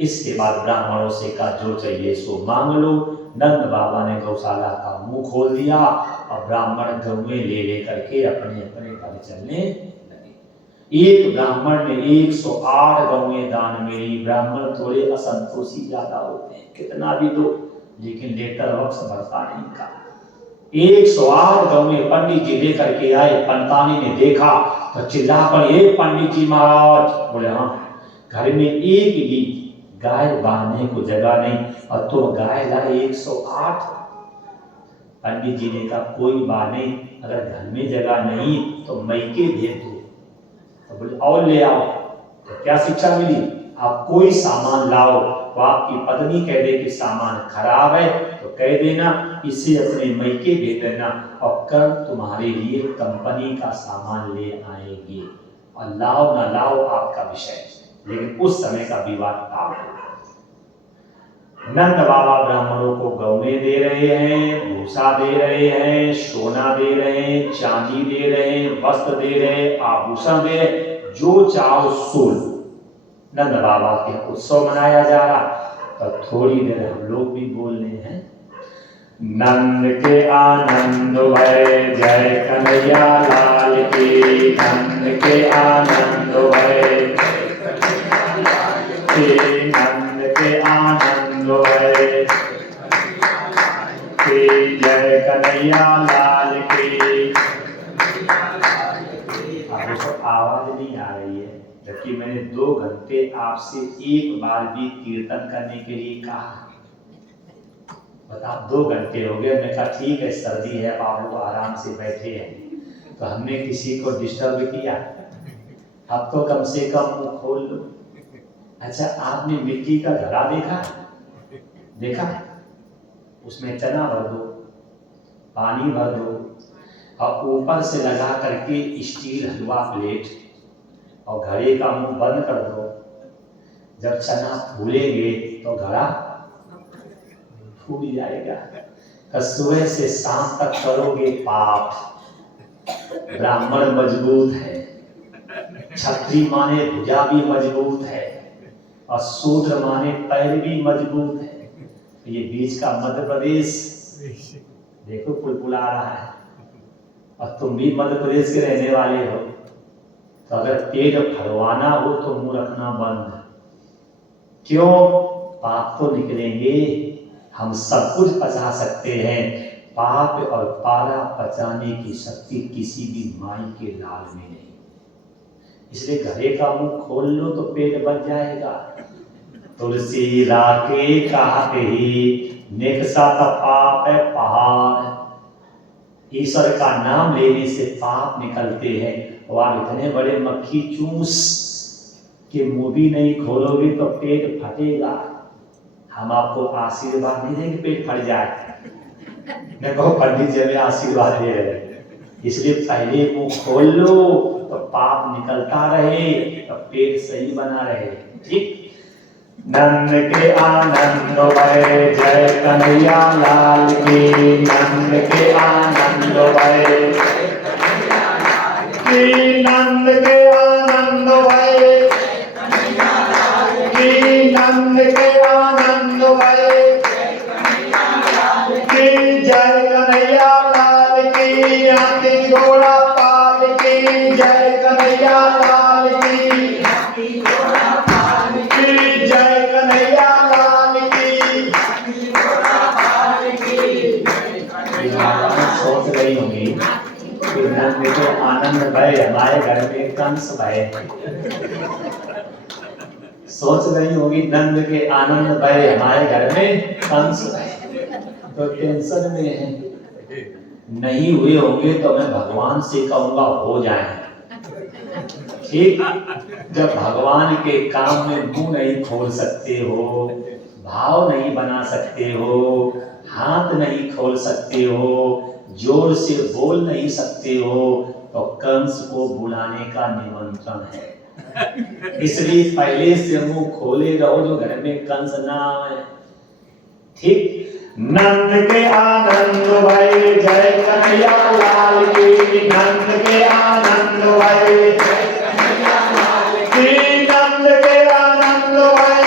इसके बाद ब्राह्मणों से कहा जो चाहिए सो मांग लो। नंद बाबा ने गौशाला का मुंह खोल दिया और ब्राह्मण गौएं ले लेकर के अपने अपने घर चलने लगे। एक ब्राह्मण ने 108 गौएं दान में ली। ब्राह्मण थोड़े असंतोषी ज्यादा होते हैं, कितना भी दो, लेकिन लेटर वक्त बढ़ता नहीं का। 108 गौएं पंडित जी लेकर के आए। पंतानी ने देखा तो चिल्ला पड़े, पंडित जी महाराज। बोले हाँ, घर में एक भी गाय बांधने को जगह नहीं और तुम गाय लाए 108। पंडित जी ने कहा कोई बात नहीं, अगर घर में जगह नहीं तो मैके भेज दो। तो बोले और ले आओ। तो क्या शिक्षा मिली? आप कोई सामान लाओ तो आपकी पत्नी कह दे कि सामान खराब है तो कह देना, इसे अपने मैके भेज देना और कल तुम्हारे लिए कंपनी का सामान ले आएंगे। और लाओ ना लाओ आपका विषय, लेकिन उस समय का विवाद टाल। नंद बाबा ब्राह्मणों को गौएं दे रहे हैं, भूसा दे रहे हैं, सोना दे रहे हैं, चांदी दे रहे हैं, वस्त्र दे रहे हैं, आभूषण दे रहे, जो चाहो सो। नंद बाबा के उत्सव मनाया जा रहा। तो थोड़ी देर हम लोग भी बोल रहे हैं, नंद के आनंद भय जय कन्हैया लाल की, नंद के आनंद भय, नंद के आनंद भय, जय कन्हैया लाल की। आवाज नहीं आ रही है, जबकि मैंने 2 घंटे आपसे एक बार भी कीर्तन करने के लिए कहा। बताओ 2 घंटे हो गए। मैं कहा ठीक है सर्दी है, आप लोग आराम से बैठे हैं, तो हमने किसी को डिस्टर्ब किया? अब तो कम से कम मुंह खोल लो। अच्छा आपने मिट्टी का घड़ा देखा? उसमें चना भर दो, पानी भर दो और ऊपर से लगा करके स्टील हलवा प्लेट और घड़े का मुंह बंद कर दो। जब चना फूलेंगे तो घड़ा फूल जाएगा। तो सुबह से शाम तक करोगे पाप। ब्राह्मण मजबूत है, क्षत्रिय माने भुजा भी मजबूत है और शूद्र माने पैर भी मजबूत है। ये बीच का मध्य प्रदेश देखो पुलपुला रहा है, और तुम भी मध्य प्रदेश के रहने वाले हो। तो अगर पेट फरवाना हो तो मुंह रखना बंद। क्यों? पाप तो निकलेंगे। हम सब कुछ पचा सकते हैं, पाप और पारा पचाने की शक्ति किसी भी माई के लाल में नहीं। इसलिए घड़े का मुंह खोल लो तो पेट बच जाएगा। तुलसी राके कहते ही निकसा पाप पहाड़। ईश्वर का नाम लेने से पाप निकलते हैं। और आप इतने बड़े मक्खी चूस कि मुंह भी नहीं खोलोगे तो पेट फटेगा। हम आपको आशीर्वाद नहीं देंगे पेट फट जाए। मैं कहूँ पंडित जी हमें आशीर्वाद दे रहे हैं, इसलिए पहले मुंह खोल लो तो पाप निकलता रहे, तो पेट सही बना रहे। ठीक। नंद के आनंद भय जय कन्हैया लाल की, नंद के आनंद भय, नंद के आनंद भय, नंद के आनंद भय, जय कन्हैया लाल की, हाथी घोड़ा पाल की, जय कन्हैया लाल की, जय कन्हैया लाल की। सोच रही होंगी कि नंद के आनंद भय हमारे घर में कंस भय। सोच रही होगी नंद के आनंद भय हमारे घर में कंस भय, तो टेंशन में है। नहीं हुए होंगे तो मैं भगवान से कहूंगा हो जाए। ठीक। जब भगवान के काम में मुंह नहीं खोल सकते हो, भाव नहीं बना सकते हो, हाथ नहीं खोल सकते हो, जोर से बोल नहीं सकते हो, तो कंस को बुलाने का निमंत्रण है। इसलिए पहले से मुंह खोले रहो जो घर में कंस ना आए। ठीक। नंद के आनंद भय जय कन्हैया लाल की, नंद के आनंद भय, नंद के आनंद भय,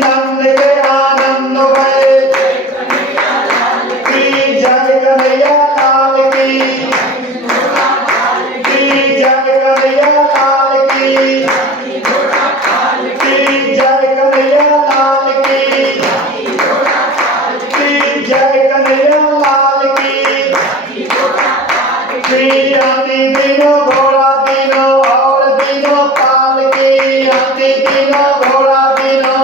नंद के आनंद भय, जय कन्हैया लाल की, जय कन्हैया लाल की, जय कन्हैया लाल की, जय कन्हैया लाल की। हाथी दिनो घोड़ा दिनो और दिनो पाल की, हाथी दिनो घोड़ा दिनो।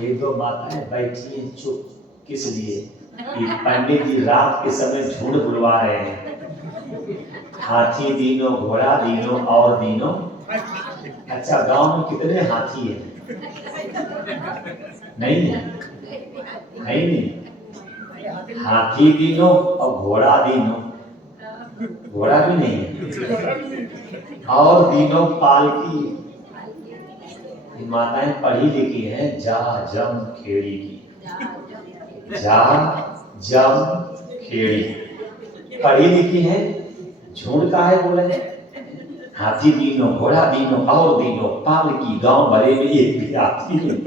एक दो माताएं बैठी हैं चुप, किस लिए? कि पंडित जी रात के समय झूठ बुलवा रहे हैं। हाथी दिनो घोड़ा दिनो और दिनो। अच्छा, गांव में कितने हाथी हैं? नहीं है, नहीं। हाथी दिनो और घोड़ा दिनो, घोड़ा भी नहीं है, और दिनो पालकी। माताएं पढ़ी लिखी हैं, जा जम खेड़ी की, जा जम खेड़ी पढ़ी लिखी है। झूठ का है बोले। हाथी दिनो घोड़ा दिनो और दिनो पालकी। गांव भरे में एक भी हाथी नहीं,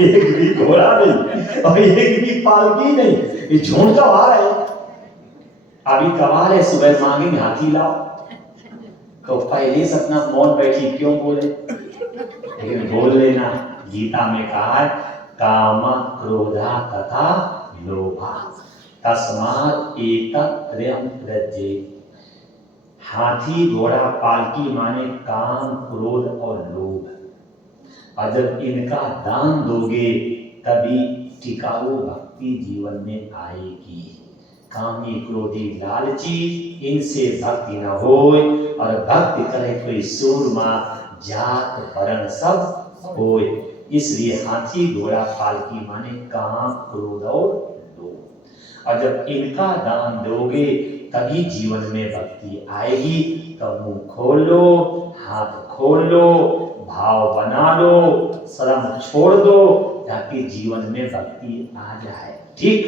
एक भी घोड़ा नहीं और एक भी पालकी नहीं। ये झूठ का वार है। अभी कमाल है, सुबह मांगेंगे हाथी लाओ तो पहले से अपना मौन बैठी क्यों बोले। लेकिन बोल लेना, गीता में कहा है काम क्रोधा तथा लोभा तस्मात् एतत्त्रयं त्यजेत्। हाथी घोड़ा पालकी माने काम क्रोध और लोभ। और जब इनका दान दोगे तभी टिकाऊ भक्ति जीवन में आएगी। कामी क्रोधी लालची इनसे भक्ति न होए, और भक्ति करे कोई सूरमा जात वर्ण सब होए। इसलिए हाथी घोड़ा पालकी माने काम क्रोध और लोभ। और जब इनका दान दोगे तभी जीवन में भक्ति आएगी। तो मुंह खोल लो, हाथ खोल लो, भाव बना लो, शर्म छोड़ दो, ताकि जीवन में भक्ति आ जाए। ठीक।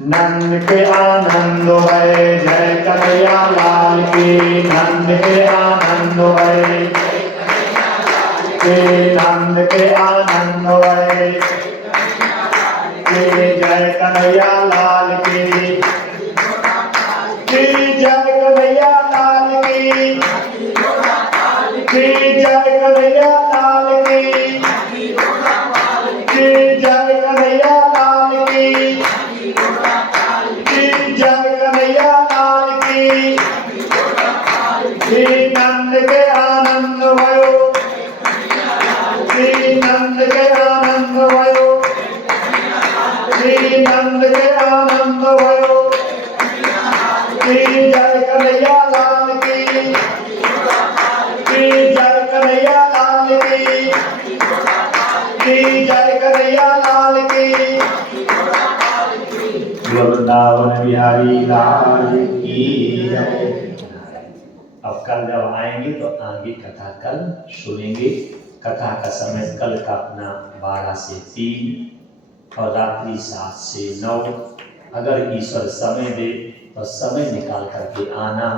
नंद के आनंद भय जय कन्हैया लाल की, नंद के आनंद भय, नंद के आनंद भय, जय कन्हैया लाल की, जय कन्हैया लाल की, जय कन्हैया लाल की, जय कन्हैया लाल की, जय कन्हैया लाल की। नंद के आनंद भयो, नंद के आनंद भयो, लाल की जय कन्हैया लाल की वृंदावन बिहारी लाल की जय। अब कल जब आएंगे तो आगे कथा कल सुनेंगे। कथा का समय कल का अपना 12 से 3 और रात्रि 7 से 9। अगर ईश्वर समय दे तो समय निकाल करके आना।